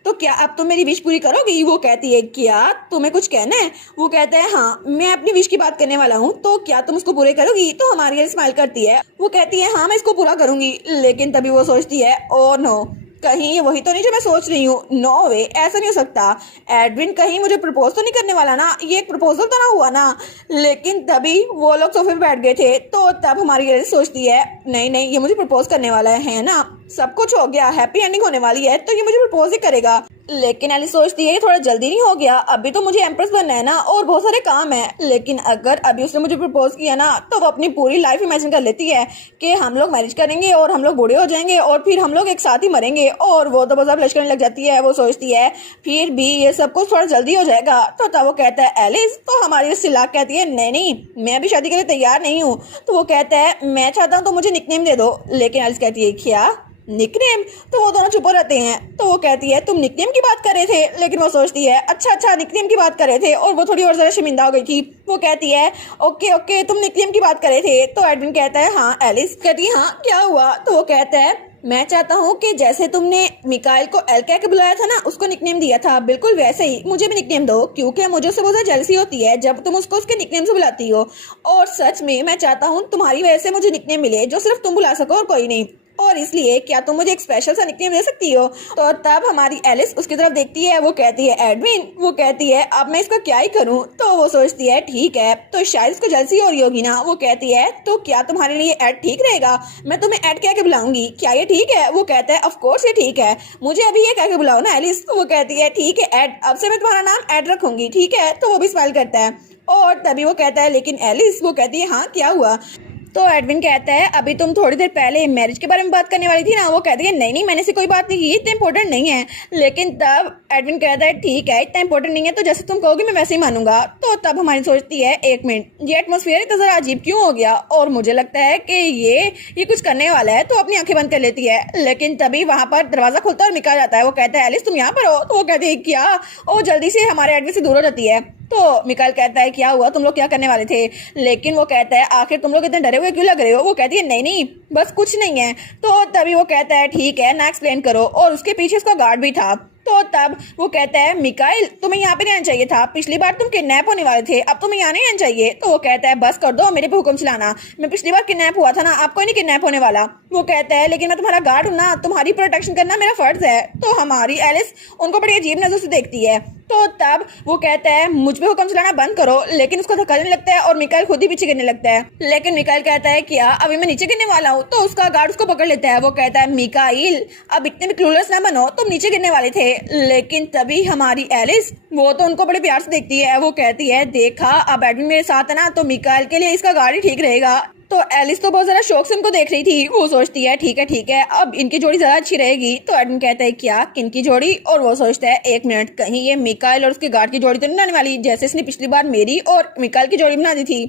तो क्या अब तुम मेरी विश पूरी करोगी? वो कहती है क्या तुम्हें कुछ कहना है? वो कहता है हाँ मैं अपनी विश की बात करने वाला हूँ, तो क्या तुम उसको पूरे करोगी? तो हमारी एलिस स्माइल करती है। वो कहती है हाँ मैं इसको पूरा करूंगी। लेकिन तभी वो सोचती है ओ नो, कहीं ये वही तो नहीं जो मैं सोच रही हूँ। नो वे, ऐसा नहीं हो सकता। एडविन कहीं मुझे प्रपोज तो नहीं करने वाला ना? ये एक प्रपोजल तो ना हुआ ना? लेकिन तभी वो लोग सोफे पे बैठ गए थे। तो तब हमारी एलिस सोचती है नहीं नहीं ये मुझे प्रपोज करने वाला है ना, सब कुछ हो गया, हैप्पी एंडिंग होने वाली है, तो ये मुझे प्रपोज ही करेगा। लेकिन एलिस सोचती है थोड़ा जल्दी नहीं हो गया? अभी तो मुझे एम्प्रेस बनना है ना, और बहुत सारे काम है। लेकिन अगर अभी उसने मुझे प्रपोज किया ना, तो वो अपनी पूरी लाइफ इमेजिन कर लेती है कि हम लोग मैरिज करेंगे और हम लोग बूढ़े हो जाएंगे और फिर हम लोग एक साथ ही मरेंगे, और वो तो बहुत ब्लश करने लग जाती है। वो सोचती है फिर भी ये सब कुछ थोड़ा जल्दी हो जाएगा। तो तब वो कहता है एलिस, तो हमारी सिलाक कहती है नहीं नहीं मैं अभी शादी के लिए तैयार नहीं हूँ। तो वो कहता है मैं चाहता हूँ तो मुझे निकनेम दे दो। लेकिन एलिस कहती है क्या निकनेम? तो वो दोनों चुप रहते हैं। तो वो कहती है तुम निकनेम की बात कर रहे थे? लेकिन वो सोचती है अच्छा निकनेम की बात कर रहे थे, और वो थोड़ी और ज्यादा शर्मिंदा हो गई थी। वो कहती है ओके तुम निकनेम की बात कर रहे थे। तो एडविन कहता है हाँ। एलिस कहती है हाँ क्या हुआ? तो वो कहता है मैं चाहता हूँ कि जैसे तुमने मिकाइल को एल कह के बुलाया था ना, उसको निकनेम दिया था, बिल्कुल वैसे ही मुझे भी निकनेम दो, क्योंकि मुझे उससे बहुत ज्यादा जेलसी होती है जब तुम उसको उसके निकनेम से बुलाती हो। और सच में मैं चाहता हूँ तुम्हारी वजह से मुझे निकनेम मिले जो सिर्फ तुम बुला सको और कोई नहीं, और इसलिए क्या तुम मुझे एक स्पेशल सा निकनेम दे सकती हो? तो तब हमारी एलिस उसकी तरफ देखती है। वो कहती है एडविन, वो कहती है अब मैं इसका क्या ही करूं? तो वो सोचती है ठीक है, तो शायद इसको जल्दी हो रही होगी ना। वो कहती है तो क्या तुम्हारे लिए एड ठीक रहेगा? मैं तुम्हें एड कह के बुलाऊंगी, क्या ये ठीक है? वो कहता है ऑफ कोर्स ये ठीक है, मुझे अभी ये कह के बुलाओ ना एलिस। वो कहती है ठीक है एड, अब से मैं तुम्हारा नाम एड रखूंगी, ठीक है? तो वो भी स्माइल करता है। और तभी वो कहता है लेकिन एलिस, वो कहती है हाँ क्या हुआ? तो एडविन कहता है अभी तुम थोड़ी देर पहले मैरिज के बारे में बात करने वाली थी ना? वो कहती है नहीं मैंने से कोई बात नहीं की, इतना इंपॉर्टेंट नहीं है। लेकिन तब एडविन कहता है ठीक है इतना इंपॉर्टेंट नहीं है, तो जैसे तुम कहोगे मैं वैसे ही मानूंगा। तो तब हमारी सोचती है एक मिनट ये एटमोस्फेयर इतना जरा अजीब क्यों हो गया, और मुझे लगता है कि ये कुछ करने वाला है, तो अपनी आंखें बंद कर लेती है। लेकिन तभी वहां पर दरवाजा खुलता है और मिका जाता है। वो कहता है एलिस तुम यहाँ पर हो? तो वो कहती है क्या? और जल्दी से हमारे एडविन से दूर हो जाती है। तो मिकाइल कहता है क्या हुआ, तुम लोग क्या करने वाले थे? लेकिन वो कहता है आखिर तुम लोग इतने डरे हुए क्यों लग रहे हो? वो कहती है नहीं नहीं बस कुछ नहीं है। तो तभी वो कहता है ठीक है ना एक्सप्लेन करो, और उसके पीछे उसका गार्ड भी था। तो तब वो कहता है मिकाइल तुम्हें यहाँ पे रहना चाहिए था, पिछली बार तुम किडनैप होने वाले थे, अब तुम्हें यहाँ नहीं रहना चाहिए। तो वो कहता है बस कर दो मेरे पे हुक्म चलाना, मैं पिछली बार किडनैप हुआ था ना, आपको नहीं किडनैप होने वाला। वो कहता है लेकिन मैं तुम्हारा गार्ड हूँ ना, तुम्हारी प्रोटेक्शन करना मेरा फर्ज है। तो हमारी एलिस उनको बड़ी अजीब नजर से देखती है। तो तब वो कहता है मुझ पे हुक्म चलाना बंद करो, लेकिन उसको धक्का देने लगता है और मिकाइल खुद ही पीछे गिरने लगता है। लेकिन मिकाइल कहता है क्या अभी मैं नीचे गिरने वाला हूँ? तो उसका गार्ड उसको पकड़ लेता है। वो कहता है मिकाइल अब इतने भी क्लूलेस ना बनो, तुम नीचे गिरने वाले थे। लेकिन तभी हमारी एलिस वो तो उनको बड़े प्यार से देखती है। वो कहती है देखा अब एडविन मेरे साथ है ना, तो मिकाइल के लिए इसका गार्ड ही ठीक रहेगा। तो एलिस तो बहुत ज्यादा शौक से उनको देख रही थी। वो सोचती है ठीक है अब इनकी जोड़ी ज्यादा अच्छी रहेगी। तो एडविन कहता है क्या किनकी जोड़ी? और वो सोचता है एक मिनट कहीं ये मिकाइल और उसके गार्ड की जोड़ी तो नहीं बनाने वाली, जैसे इसने पिछली बार मेरी और मिकाइल की जोड़ी बना दी थी।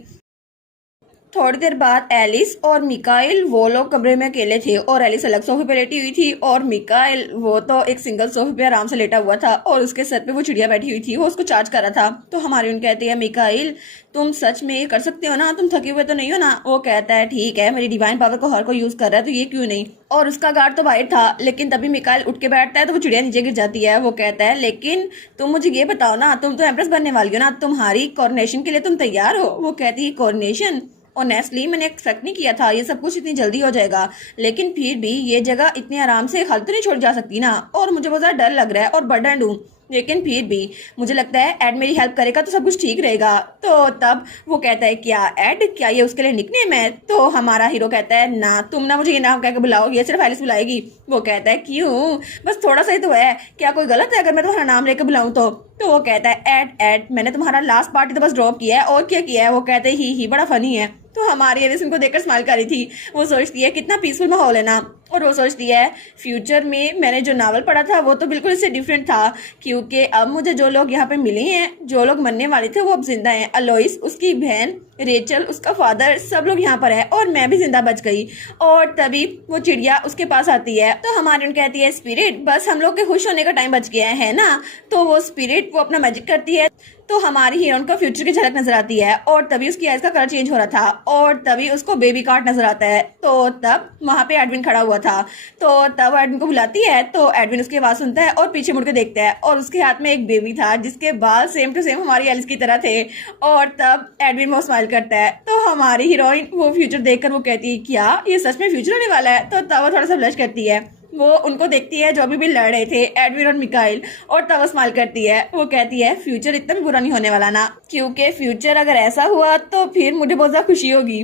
थोड़ी देर बाद एलिस और मिकाइल वो लोग कमरे में अकेले थे, और एलिस अलग सोफे पे लेटी हुई थी और मिकाइल वो तो एक सिंगल सोफे पे आराम से लेटा हुआ था, और उसके सर पे वो चिड़िया बैठी हुई थी, वो उसको चार्ज कर रहा था। तो हमारी उन कहती है मिकाइल तुम सच में ये कर सकते हो ना, तुम थके हुए तो नहीं हो ना? वो कहता है ठीक है मेरी डिवाइन पावर को हर कोई यूज कर रहा है तो ये क्यों नहीं। और उसका गार्ड तो बाहर था, लेकिन तभी मिकाइल उठ के बैठता है तो वो चिड़िया नीचे गिर जाती है। वो कहता है लेकिन तुम मुझे ये बताओ ना, तुम तो एम्प्रेस बनने वाली हो ना, तुम्हारी कोरोनेशन के लिए तुम तैयार हो? वो कहती है कोरोनेशन ऑनेस्टली मैंने एक्सपेक्ट नहीं किया था ये सब कुछ इतनी जल्दी हो जाएगा, लेकिन फिर भी ये जगह इतनी आराम से खाली तो नहीं छोड़ जा सकती ना, और मुझे बहुत ज्यादा डर लग रहा है और बर्डन हूँ, लेकिन फिर भी मुझे लगता है एड मेरी हेल्प करेगा तो सब कुछ ठीक रहेगा। तो तब वो कहता है क्या एड, क्या ये उसके लिए निकनेम है? तो हमारा हीरो कहता है ना तुम ना मुझे ये नाम कह के बुलाओ, ये सिर्फ एलिस बुलाएगी। वो कहता है क्यों, बस थोड़ा सा ही तो है, क्या कोई गलत है अगर मैं तुम्हारा नाम लेकर बुलाऊं तो वो कहता है एड मैंने तुम्हारा लास्ट पार्टी तो बस ड्रॉप किया है, और क्या किया है? वो कहते हैं ही बड़ा फनी है। तो हमारी एलिस उनको देखकर स्माइल कर रही थी। वो सोचती है कितना पीसफुल माहौल है ना, और वो सोचती है फ्यूचर में मैंने जो नावल पढ़ा था वो तो बिल्कुल इससे डिफरेंट था, क्योंकि अब मुझे जो लोग यहाँ पे मिले हैं, जो लोग मरने वाले थे वो अब जिंदा हैं। अलोइस, उसकी बहन रेचल, उसका फादर, सब लोग यहाँ पर है और मैं भी जिंदा बच गई। और तभी वो चिड़िया उसके पास आती है। तो हमारी कहती है स्पिरिट बस हम लोग के खुश होने का टाइम बच गया है ना। तो वो स्पिरिट वो अपना मैजिक करती है, तो हमारी हीरोइन का फ्यूचर की झलक नजर आती है, और तभी उसकी आइज का कलर चेंज हो रहा था, और तभी उसको बेबी कार्ड नजर आता है। तो तब वहां पे एडविन खड़ा हुआ था। तो तब एडविन को बुलाती है, तो एडविन उसकी आवाज सुनता है और पीछे मुड़ के देखता है, और उसके हाथ में एक बेबी था जिसके बाल सेम टू सेम हमारी एलिस की तरह थे। और तब एडविन वो स्माइल करता है। तो हमारी हीरोइन वो फ्यूचर देखकर वो कहती है क्या ये सच में फ्यूचर होने वाला है? तो तब वो थोड़ा सा ब्लश करती है। वो उनको देखती है जो अभी भी लड़ रहे थे, एडविन और मिकाइल, और तब वो स्माइल करती है। वो कहती है फ्यूचर इतना भी बुरा नहीं होने वाला ना, क्योंकि फ्यूचर अगर ऐसा हुआ तो फिर मुझे बहुत ज्यादा खुशी होगी।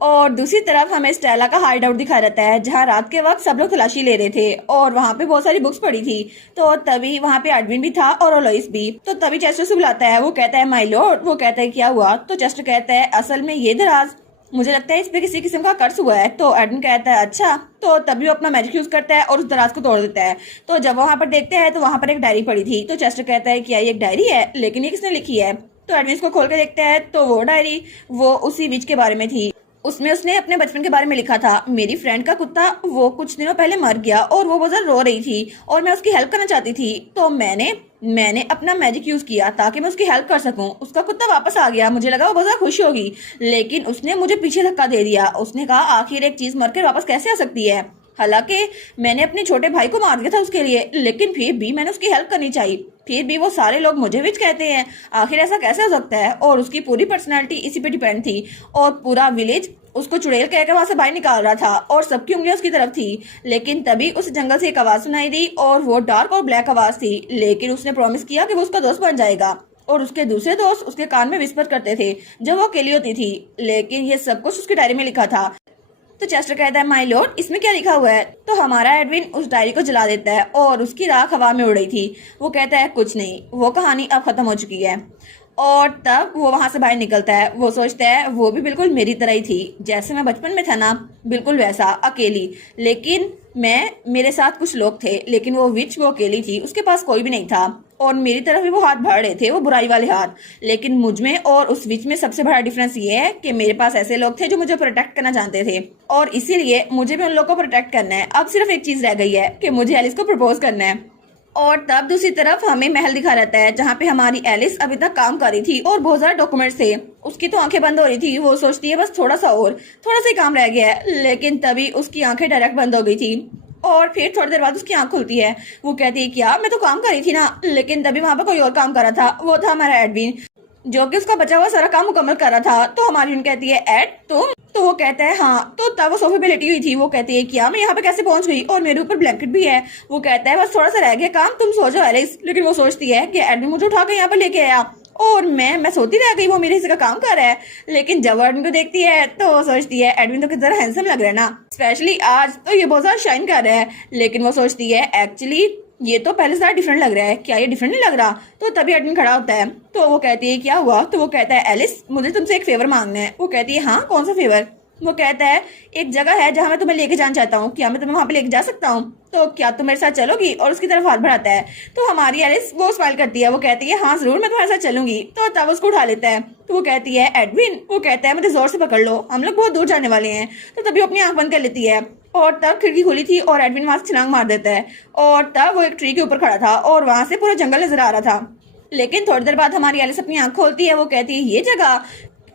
और दूसरी तरफ हमें स्टेला का हाइड आउट दिखाया रहता है, जहाँ रात के वक्त सब लोग तलाशी ले रहे थे और वहाँ पे बहुत सारी बुक्स पड़ी थी। तो तभी वहाँ पे एडविन भी था और ओलोइस भी। तो तभी चेस्टर से बुलाता है। वो कहता है माय लॉर्ड। वो कहता है क्या हुआ? तो चेस्टर कहता है असल में ये दराज मुझे लगता है इस पे किसी किस्म का कर्ज हुआ है। तो एडविन कहता है अच्छा। तो तभी वो अपना मैजिक यूज करता है और उस दराज को तोड़ देता है। तो जब वहां पर देखते हैं तो वहां पर एक डायरी पड़ी थी। तो चेस्टर कहता है क्या ये एक डायरी है, लेकिन ये किसने लिखी है? तो एडविन इसको खोल के देखता है तो वो डायरी वो उसी विच के बारे में थी। उसमें उसने अपने बचपन के बारे में लिखा था। मेरी फ्रेंड का कुत्ता वो कुछ दिनों पहले मर गया और वो बहुत रो रही थी और मैं उसकी हेल्प करना चाहती थी। तो मैंने अपना मैजिक यूज किया ताकि मैं उसकी हेल्प कर सकूं। उसका कुत्ता वापस आ गया, मुझे लगा वो बहुत ज्यादा खुश होगी, लेकिन उसने मुझे पीछे धक्का दे दिया। उसने कहा आखिर एक चीज मरकर वापस कैसे आ सकती है? हालांकि मैंने अपने छोटे भाई को मार दिया था उसके लिए, लेकिन फिर भी मैंने उसकी हेल्प करनी चाहिए। फिर भी वो सारे लोग मुझे विच कहते हैं, आखिर ऐसा कैसे हो सकता है? और उसकी पूरी पर्सनैलिटी इसी पे डिपेंड थी और पूरा विलेज उसको चुड़ैल कहकर वहां से बाहर निकाल रहा था और सबकी उंगलियां उसकी तरफ थी। लेकिन तभी उस जंगल से एक आवाज सुनाई दी और वो डार्क और ब्लैक आवाज थी, लेकिन उसने प्रॉमिस किया कि वो उसका दोस्त बन जाएगा। और उसके दूसरे दोस्त उसके कान में विस्पर करते थे जब वो अकेली होती थी, लेकिन ये सब कुछ उसकी डायरी में लिखा था। तो चेस्टर कहता है माय लॉर्ड इसमें क्या लिखा हुआ है? तो हमारा एडविन उस डायरी को जला देता है और उसकी राख हवा में उड़ रही थी। वो कहता है कुछ नहीं, वो कहानी अब खत्म हो चुकी है। और तब वो वहां से बाहर निकलता है। वो सोचता है वो भी बिल्कुल मेरी तरह ही थी, जैसे मैं बचपन में था ना, बिल्कुल वैसा अकेली। लेकिन मेरे साथ कुछ लोग थे, लेकिन वो विच वो अकेली थी, उसके पास कोई भी नहीं था और मेरी तरफ भी वो हाथ बढ़ रहे थे, वो बुराई वाले हाथ। लेकिन मुझ में और उस विच में सबसे बड़ा डिफरेंस ये है कि मेरे पास ऐसे लोग थे जो मुझे प्रोटेक्ट करना जानते थे और इसीलिए मुझे भी उन लोगों को प्रोटेक्ट करना है। अब सिर्फ एक चीज रह गई है कि मुझे एलिस को प्रपोज करना है। और तब दूसरी तरफ हमें महल दिखा रहता है जहाँ पे हमारी एलिस अभी तक काम कर रही थी और बहुत सारे डॉक्यूमेंट्स थे। उसकी तो आंखें बंद हो रही थी, वो सोचती है बस थोड़ा सा ही काम रह गया है, लेकिन तभी उसकी आंखें डायरेक्ट बंद हो गई थी। और फिर थोड़ी देर बाद उसकी आंख खुलती है। वो कहती है क्या मैं तो काम कर रही थी ना, लेकिन तभी वहां पर कोई और काम कर रहा था, वो था हमारा एडविन जो कि उसका बचा हुआ सारा काम मुकम्मल कर रहा था। तो हमारी कहती है एड तुम, तो वो कहता है हाँ। तो तब वो सोफे पे लेटी हुई थी। वो कहती है क्या मैं यहाँ पे कैसे पहुंच गई, और मेरे ऊपर ब्लैंकेट भी है। वो कहता है बस थोड़ा सा रह गया काम, तुम सो जाओ एलिस। लेकिन वो सोचती है कि एडविन मुझे उठा के यहाँ पर लेके आया और मैं सोती रह गई, वो मेरे हिस्से का काम कर रहा है। लेकिन जब एडविन को देखती है तो वो सोचती है एडविन तो किस तरह हैंडसम लग रहा है ना, स्पेशली आज तो ये बहुत ज्यादा शाइन कर रहा है। लेकिन वो सोचती है एक्चुअली ये तो पहले से डिफरेंट लग रहा है, क्या ये डिफरेंट नहीं लग रहा। तो तभी एडविन खड़ा होता है। तो वो कहती है क्या हुआ। तो वो कहता है एलिस मुझे तुमसे एक फेवर मांगना है। वो कहती है हाँ कौन सा फेवर। वो कहता है एक जगह है जहाँ मैं तुम्हें लेके जाना चाहता हूँ, क्या मैं तुम्हें वहां पे लेके जा सकता हूँ, तो क्या तुम मेरे साथ चलोगी। और उसकी तरफ हाथ बढ़ाता है। तो हमारी एलिस वो स्माइल करती है। वो कहती है हाँ जरूर मैं तुम्हारे साथ चलूंगी। तो तब उसको उठा लेता है। तो वो कहती है एडविन, वो कहता है मुझे जोर से पकड़ लो, हम लोग बहुत दूर जाने वाले हैं। तो तभी अपनी आंख बंद कर लेती है और तब खिड़की खुली थी और एडविन वहां से छलांग मार देता है। और तब वो एक ट्री के ऊपर खड़ा था और वहां से पूरा जंगल नजर आ रहा था। लेकिन थोड़ी देर बाद हमारी एलिस अपनी आंख खोलती है। वो कहती है ये जगह,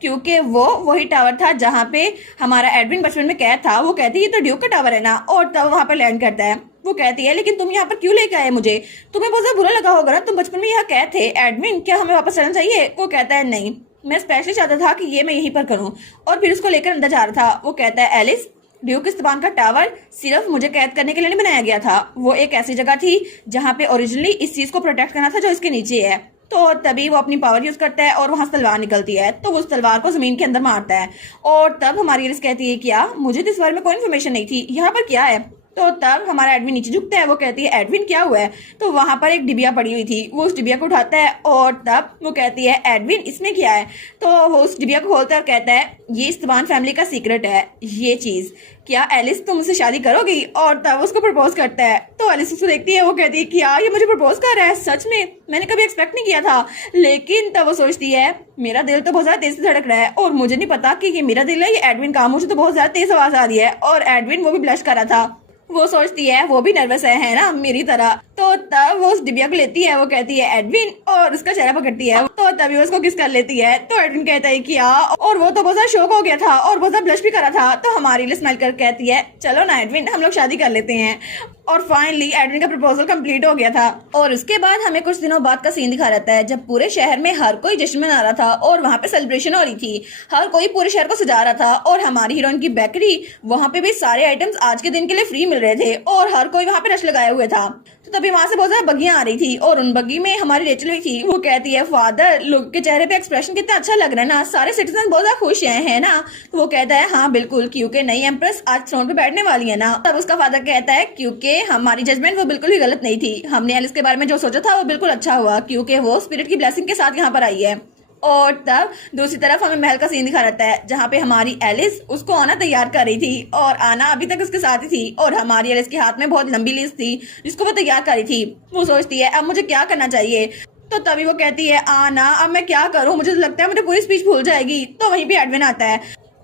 क्योंकि वो वही टावर था जहाँ पे हमारा एडविन बचपन में कैद था। वो कहती है ये तो ड्यूक का टावर है ना, और तब वहां पर लैंड करता है। वो कहती है लेकिन तुम यहाँ पर क्यों लेके आए मुझे, तुम्हें बहुत ज्यादा बुरा लगा होगा ना, तुम बचपन में यहाँ कैद थे एडविन, क्या हमें वापस चलना चाहिए। वो कहता है नहीं, मैं स्पेशली चाहता था कि ये मैं यहीं पर करूँ, और फिर उसको लेकर अंदर जा रहा था। वो कहता है एलिस ड्यूक इस्तान का टावर सिर्फ मुझे कैद करने के लिए नहीं बनाया गया था, वो एक ऐसी जगह थी जहाँ पे ओरिजिनली इस चीज को प्रोटेक्ट करना था जो इसके नीचे है। तो तभी वो अपनी पावर यूज करता है और वहां से तलवार निकलती है। तो वो उस तलवार को जमीन के अंदर मारता है। और तब हमारी एलिस कहती है क्या मुझे तो इस बारे में कोई इन्फॉर्मेशन नहीं थी, यहाँ पर क्या है। तो तब हमारा एडविन नीचे झुकता है। वो कहती है एडविन क्या हुआ है। तो वहां पर एक डिबिया पड़ी हुई थी। वो उस डिबिया को उठाता है और तब वो कहती है एडविन इसमें क्या है। तो वो उस डिबिया को खोलता है और कहता है ये इस्तान फैमिली का सीक्रेट है ये चीज, क्या एलिस तुम मुझसे शादी करोगी। और तब उसको प्रपोज करता है। तो एलिस उसको देखती है। वो कहती है क्या ये मुझे प्रपोज कर रहा है, सच में मैंने कभी एक्सपेक्ट नहीं किया था। लेकिन तब वो सोचती है मेरा दिल तो बहुत ज्यादा तेज से धड़क रहा है और मुझे नहीं पता कि ये मेरा दिल है ये एडविन का, मुझे तो बहुत ज्यादा तेज आवाज आ रही है। और एडविन वो भी ब्लश कर रहा था। वो सोचती है वो भी नर्वस है ना मेरी तरह। तो तब वो उस डिबिया को लेती है। वो कहती है एडविन और उसका चेहरा पकड़ती है। तो तभी वो उसको किस कर लेती है। तो एडविन कहता है क्या, और वो तो बहुत ज्यादा शौक हो गया था और बहुत ज्यादा ब्लश भी करा था। तो हमारी लिए स्माइल कर कहती है चलो ना एडविन हम लोग शादी कर लेते हैं। और फाइनली एडविन का प्रपोजल कंप्लीट हो गया था। और उसके बाद हमें कुछ दिनों बाद का सीन दिखा रहता है जब पूरे शहर में हर कोई जश्न मना रहा था और वहाँ पे सेलिब्रेशन हो रही थी। हर कोई पूरे शहर को सजा रहा था और हमारी हीरोइन की बेकरी वहाँ पे भी सारे आइटम्स आज के दिन के लिए फ्री मिल रहे थे और हर कोई वहाँ पे रश लगाए हुए था। तो तभी वहां से बहुत ज्यादा बग्गियां आ रही थी और उन बग्गी में हमारी रेचल भी थी। वो कहती है फादर लोग के चेहरे पे एक्सप्रेशन कितना अच्छा लग रहा है ना, सारे सिटीजन बहुत ज्यादा खुश है ना। तो वो कहता है हाँ बिल्कुल, क्योंकि नई एम्प्रेस आज थ्रोन पे बैठने वाली है ना। तब उसका फादर कहता है क्योंकि हमारी जजमेंट वो बिल्कुल भी गलत नहीं थी, हमने एलिस के बारे में जो सोचा था वो बिल्कुल अच्छा हुआ क्योंकि वो स्पिरिट की ब्लेसिंग के साथ यहाँ पर आई है। और तब दूसरी तरफ हमें महल का सीन दिखा रहता है जहाँ पे हमारी एलिस उसको आना तैयार कर रही थी और आना अभी तक उसके साथ ही थी और हमारी एलिस के हाथ में बहुत लंबी लिस्ट थी जिसको वो तैयार कर रही थी। वो सोचती है अब मुझे क्या करना चाहिए। तो तभी वो कहती है आना अब मैं क्या करूं, मुझे तो लगता है मुझे पूरी स्पीच भूल जाएगी। तो वहीं पे एडविन आता है।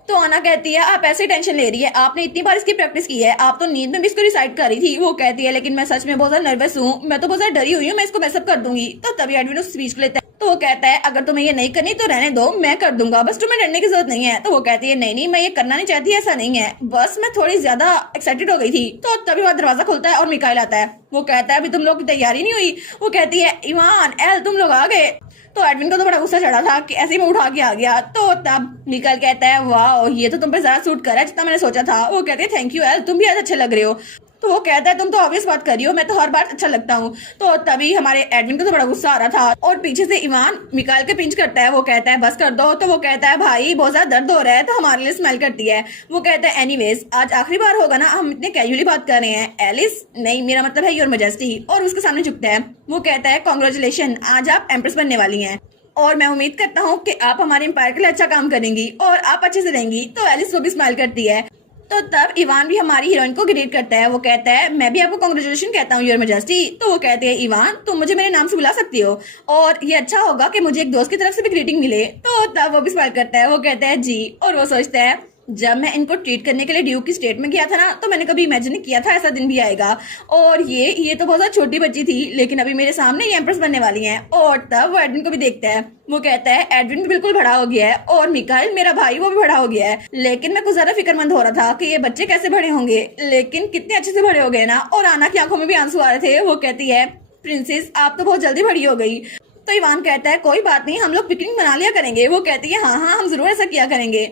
तो आना कहती है आप ऐसे टेंशन ले रही है, आपने इतनी बार इसकी प्रैक्टिस की है, आप तो नींद में भी इसको रिसाइट कर रही थी। वो कहती है लेकिन मैं सच में बहुत ज्यादा नर्वस हूँ, मैं तो बहुत ज्यादा डरी हुई हूँ, मैं इसको मैसअप कर दूंगी। तो तभी एडविन उस स्पीच को लेता है। तो वो कहता है अगर तुम्हें ये नहीं करनी तो रहने दो, मैं कर दूंगा, बस तुम्हें डरने की जरूरत नहीं है। तो वो कहती है नहीं मैं ये करना नहीं चाहती, ऐसा नहीं है, बस मैं थोड़ी ज्यादा एक्साइटेड हो गई थी। तो तभी वहाँ दरवाजा खुलता है और मिकाइल आता है। वो कहता है अभी तुम लोग की तैयारी नहीं हुई। वो कहती है इवान एल तुम लोग आ गए। तो एडविन को तो बड़ा गुस्सा चढ़ा था कि ऐसे ही मैं उठा के आ गया। तो तब मिकाइल कहता है वाह ये तो तुम पे ज्यादा सूट कर रहा है जितना मैंने सोचा था। वो कहते हैं थैंक यू एल, तुम भी आज अच्छे लग रहे हो। तो वो कहता है तुम तो ऑब्वियस बात कर रही हो, मैं तो हर बार अच्छा लगता हूँ। तो तभी हमारे एडविन को तो बड़ा गुस्सा आ रहा था और पीछे से इवान मिकाइल के पिंच करता है। वो कहता है बस कर दो। तो वो कहता है भाई बहुत ज्यादा दर्द हो रहा है। तो हमारे लिए स्माइल करती है। वो कहता है एनीवेज आज आखिरी बार होगा ना, हम इतने कैजुअली बात कर रहे हैं। एलिस नहीं मेरा मतलब है योर मैजेस्टी। और उसके सामने झुकता है। वो कहता है कॉन्ग्रेचुलेशन आज आप एम्प्रेस बनने वाली हैं और मैं उम्मीद करता हूँ कि आप हमारे एम्पायर के लिए अच्छा काम करेंगी और आप अच्छे से रहेंगी। तो एलिस वो भी स्माइल करती है। तो तब इवान भी हमारी हीरोइन को ग्रीट करता है। वो कहता है मैं भी आपको कांग्रेचुलेशन कहता हूँ योर मैजेस्टी। तो वो कहते हैं इवान तुम मुझे मेरे नाम से बुला सकती हो और ये अच्छा होगा कि मुझे एक दोस्त की तरफ से भी ग्रीटिंग मिले। तो तब वो भी स्माइल करता है। वो कहता है जी। और वो सोचता है जब मैं इनको ट्रीट करने के लिए ड्यूक की स्टेट में गया था ना, तो मैंने कभी इमेजिन नहीं किया था ऐसा दिन भी आएगा। और ये तो बहुत छोटी बच्ची थी, लेकिन अभी मेरे सामने ये एम्प्रेस बनने वाली हैं। और तब वो एडविन को भी देखता है, वो कहता है एडविन भी बिल्कुल बड़ा हो गया है और मिकाइल मेरा भाई वो भी बड़ा हो गया है। लेकिन मैं कुछ ज्यादा फिक्रमंद हो रहा था कि ये बच्चे कैसे बड़े होंगे, लेकिन कितने अच्छे से बड़े हो गए ना। और आना की आंखों में भी आंसू आ रहे थे। वो कहती है प्रिंसेस आप तो बहुत जल्दी बड़ी हो गई। तो इवान कहता है कोई बात नहीं, हम लोग पिकनिक मना लिया करेंगे। वो कहती है हाँ हाँ हम जरूर ऐसा किया करेंगे।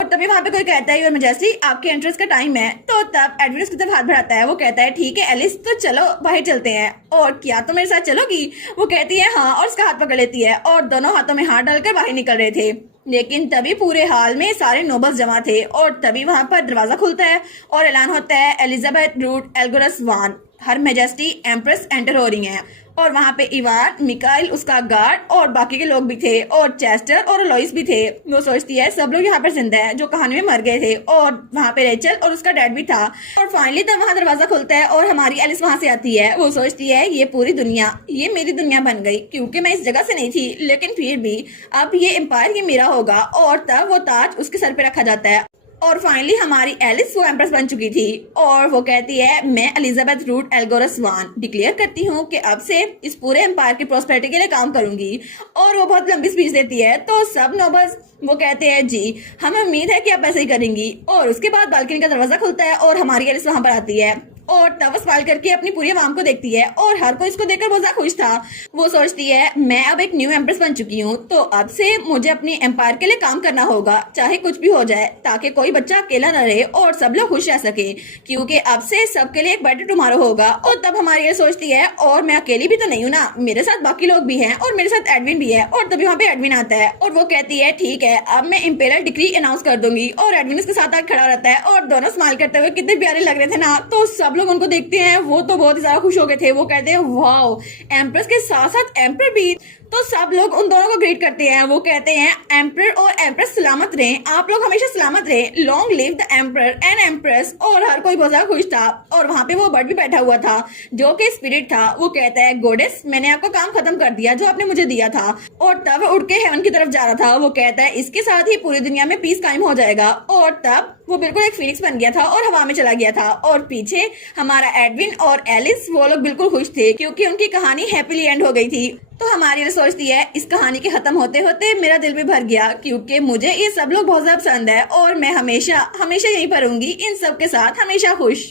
और तभी वहां पे कोई कहता है योर मैजेस्टी आपके एंट्रेंस का टाइम है। तो तब एडविन उसकी तरफ हाथ बढ़ाता है। वो कहता है ठीक है एलिस तो चलो बाहर चलते हैं। और क्या तुम मेरे साथ चलोगी? वो कहती है हाँ, और उसका हाथ पकड़ लेती है और दोनों हाथों में हाथ डालकर बाहर निकल रहे थे। लेकिन तभी पूरे हाल में सारे नोबल्स जमा थे और तभी वहां पर दरवाजा खुलता है और ऐलान होता है एलिजाबेथ रूट एल्गोरस वान हर मैजेस्टी एम्प्रेस एंटर हो रही हैं। और वहां पे इवान, मिकाइल, उसका गार्ड और बाकी के लोग भी थे और चेस्टर और लॉइस भी थे। वो सोचती है सब लोग यहाँ पर जिंदा है जो कहानी में मर गए थे। और वहां पे रेचल और उसका डैड भी था। और फाइनली तब वहां दरवाजा खुलता है और हमारी एलिस वहां से आती है। वो सोचती है ये पूरी दुनिया, ये मेरी दुनिया बन गई, क्योंकि मैं इस जगह से नहीं थी, लेकिन फिर भी अब ये एम्पायर ये मेरा होगा। और तब वो ताज उसके सर पे रखा जाता है। और फाइनली हमारी एलिस वो एम्प्रेस बन चुकी थी और वो कहती है मैं एलिजाबेथ रूट एल्गोरस वान डिक्लेयर करती हूँ कि अब से इस पूरे एम्पायर की प्रोस्पेरिटी के लिए काम करूंगी। और वो बहुत लंबी स्पीच देती है। तो सब नोबल्स वो कहते हैं जी हमें उम्मीद है कि आप ऐसे ही करेंगी। और उसके बाद बालकनी का दरवाजा खुलता है और हमारी एलिस वहां पर आती है और तब वो स्माइल करके अपनी पूरी आवाम को देखती है और हर कोई इसको देखकर बहुत ज्यादा खुश था। वो सोचती है मैं अब एक न्यू एम्प्रेस बन चुकी हूँ, तो अब से मुझे अपनी एम्पायर के लिए काम करना होगा चाहे कुछ भी हो जाए, ताकि कोई बच्चा अकेला न रहे और सब लोग खुश रह सके, क्योंकि अब से सबके लिए एक बेटर टुमारो होगा। और तब हमारी ये सोचती है और मैं अकेली भी तो नहीं हूँ ना, मेरे साथ बाकी लोग भी हैं और मेरे साथ एडविन भी है। और तभी वहाँ पे एडविन आता है और वो कहती है ठीक है अब मैं इंपेरियल डिक्री अनाउंस कर दूंगी। और एडविन उसके साथ आकर खड़ा रहता है और दोनों स्माइल करते हुए कितने प्यारे लग रहे थे ना। तो सब लोग उनको देखते हैं, वो तो बहुत ही ज्यादा खुश हो गए थे। वो कहते हैं वाओ एम्प्रेस के साथ साथ एम्पर भी। तो सब लोग उन दोनों को ग्रीट करते हैं। वो कहते हैं एम्पर और एम्प्रेस सलामत रहें, आप लोग हमेशा सलामत रहें, long live the emperor and empress. और हर कोई बहुत ज्यादा खुश था। और वहां पे वो बर्ड भी बैठा हुआ था जो कि स्पिरिट था। वो कहता है गोडेस मैंने आपका काम खत्म कर दिया जो आपने मुझे दिया था। और तब उड़ के हेवन की तरफ जा रहा था। वो कहता है इसके साथ ही पूरी दुनिया में पीस कायम हो जाएगा। और तब वो बिल्कुल एक फिनिक्स बन गया था और हवा में चला गया था। और पीछे हमारा एडविन और एलिस वो लोग बिल्कुल खुश थे क्योंकि उनकी कहानी हैप्पीली एंड हो गई थी। तो हमारी ये सोचती है इस कहानी के खत्म होते होते मेरा दिल भी भर गया, क्योंकि मुझे ये सब लोग बहुत ज्यादा पसंद है और मैं हमेशा हमेशा यहीं पर रहूंगी इन सब के साथ, हमेशा खुश।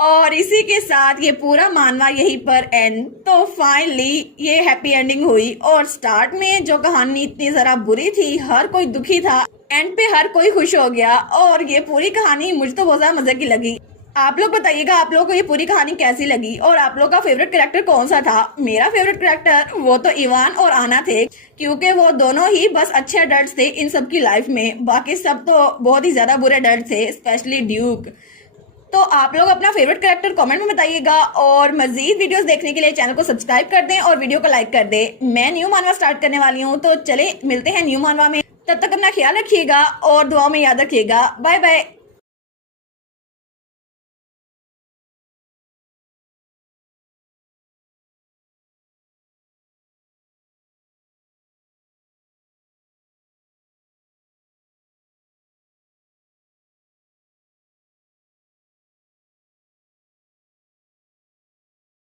और इसी के साथ ये पूरा मानवा यहीं पर एंड। तो फाइनली ये हैप्पी एंडिंग हुई। और स्टार्ट में जो कहानी इतनी जरा बुरी थी, हर कोई दुखी था, एंड पे हर कोई खुश हो गया। और ये पूरी कहानी मुझे तो बहुत ज्यादा मजे की लगी। आप लोग बताइएगा आप लोगों को ये पूरी कहानी कैसी लगी और आप लोग का फेवरेट कैरेक्टर कौन सा था। मेरा फेवरेट कैरेक्टर वो तो इवान और आना थे, क्योंकि वो दोनों ही बस अच्छे अडल्ट थे इन सब की लाइफ में। बाकी सब तो बहुत ही ज्यादा बुरे अडल्ट थे, स्पेशली ड्यूक। तो आप लोग अपना फेवरेट कैरेक्टर कमेंट में बताइएगा और मजीद वीडियोस देखने के लिए चैनल को सब्सक्राइब कर दें और वीडियो को लाइक कर दें। मैं न्यू मानवा स्टार्ट करने वाली हूँ, तो चले मिलते हैं न्यू मानवा में। तब तक अपना ख्याल रखिएगा और दुआओं में याद रखिएगा। Bye bye.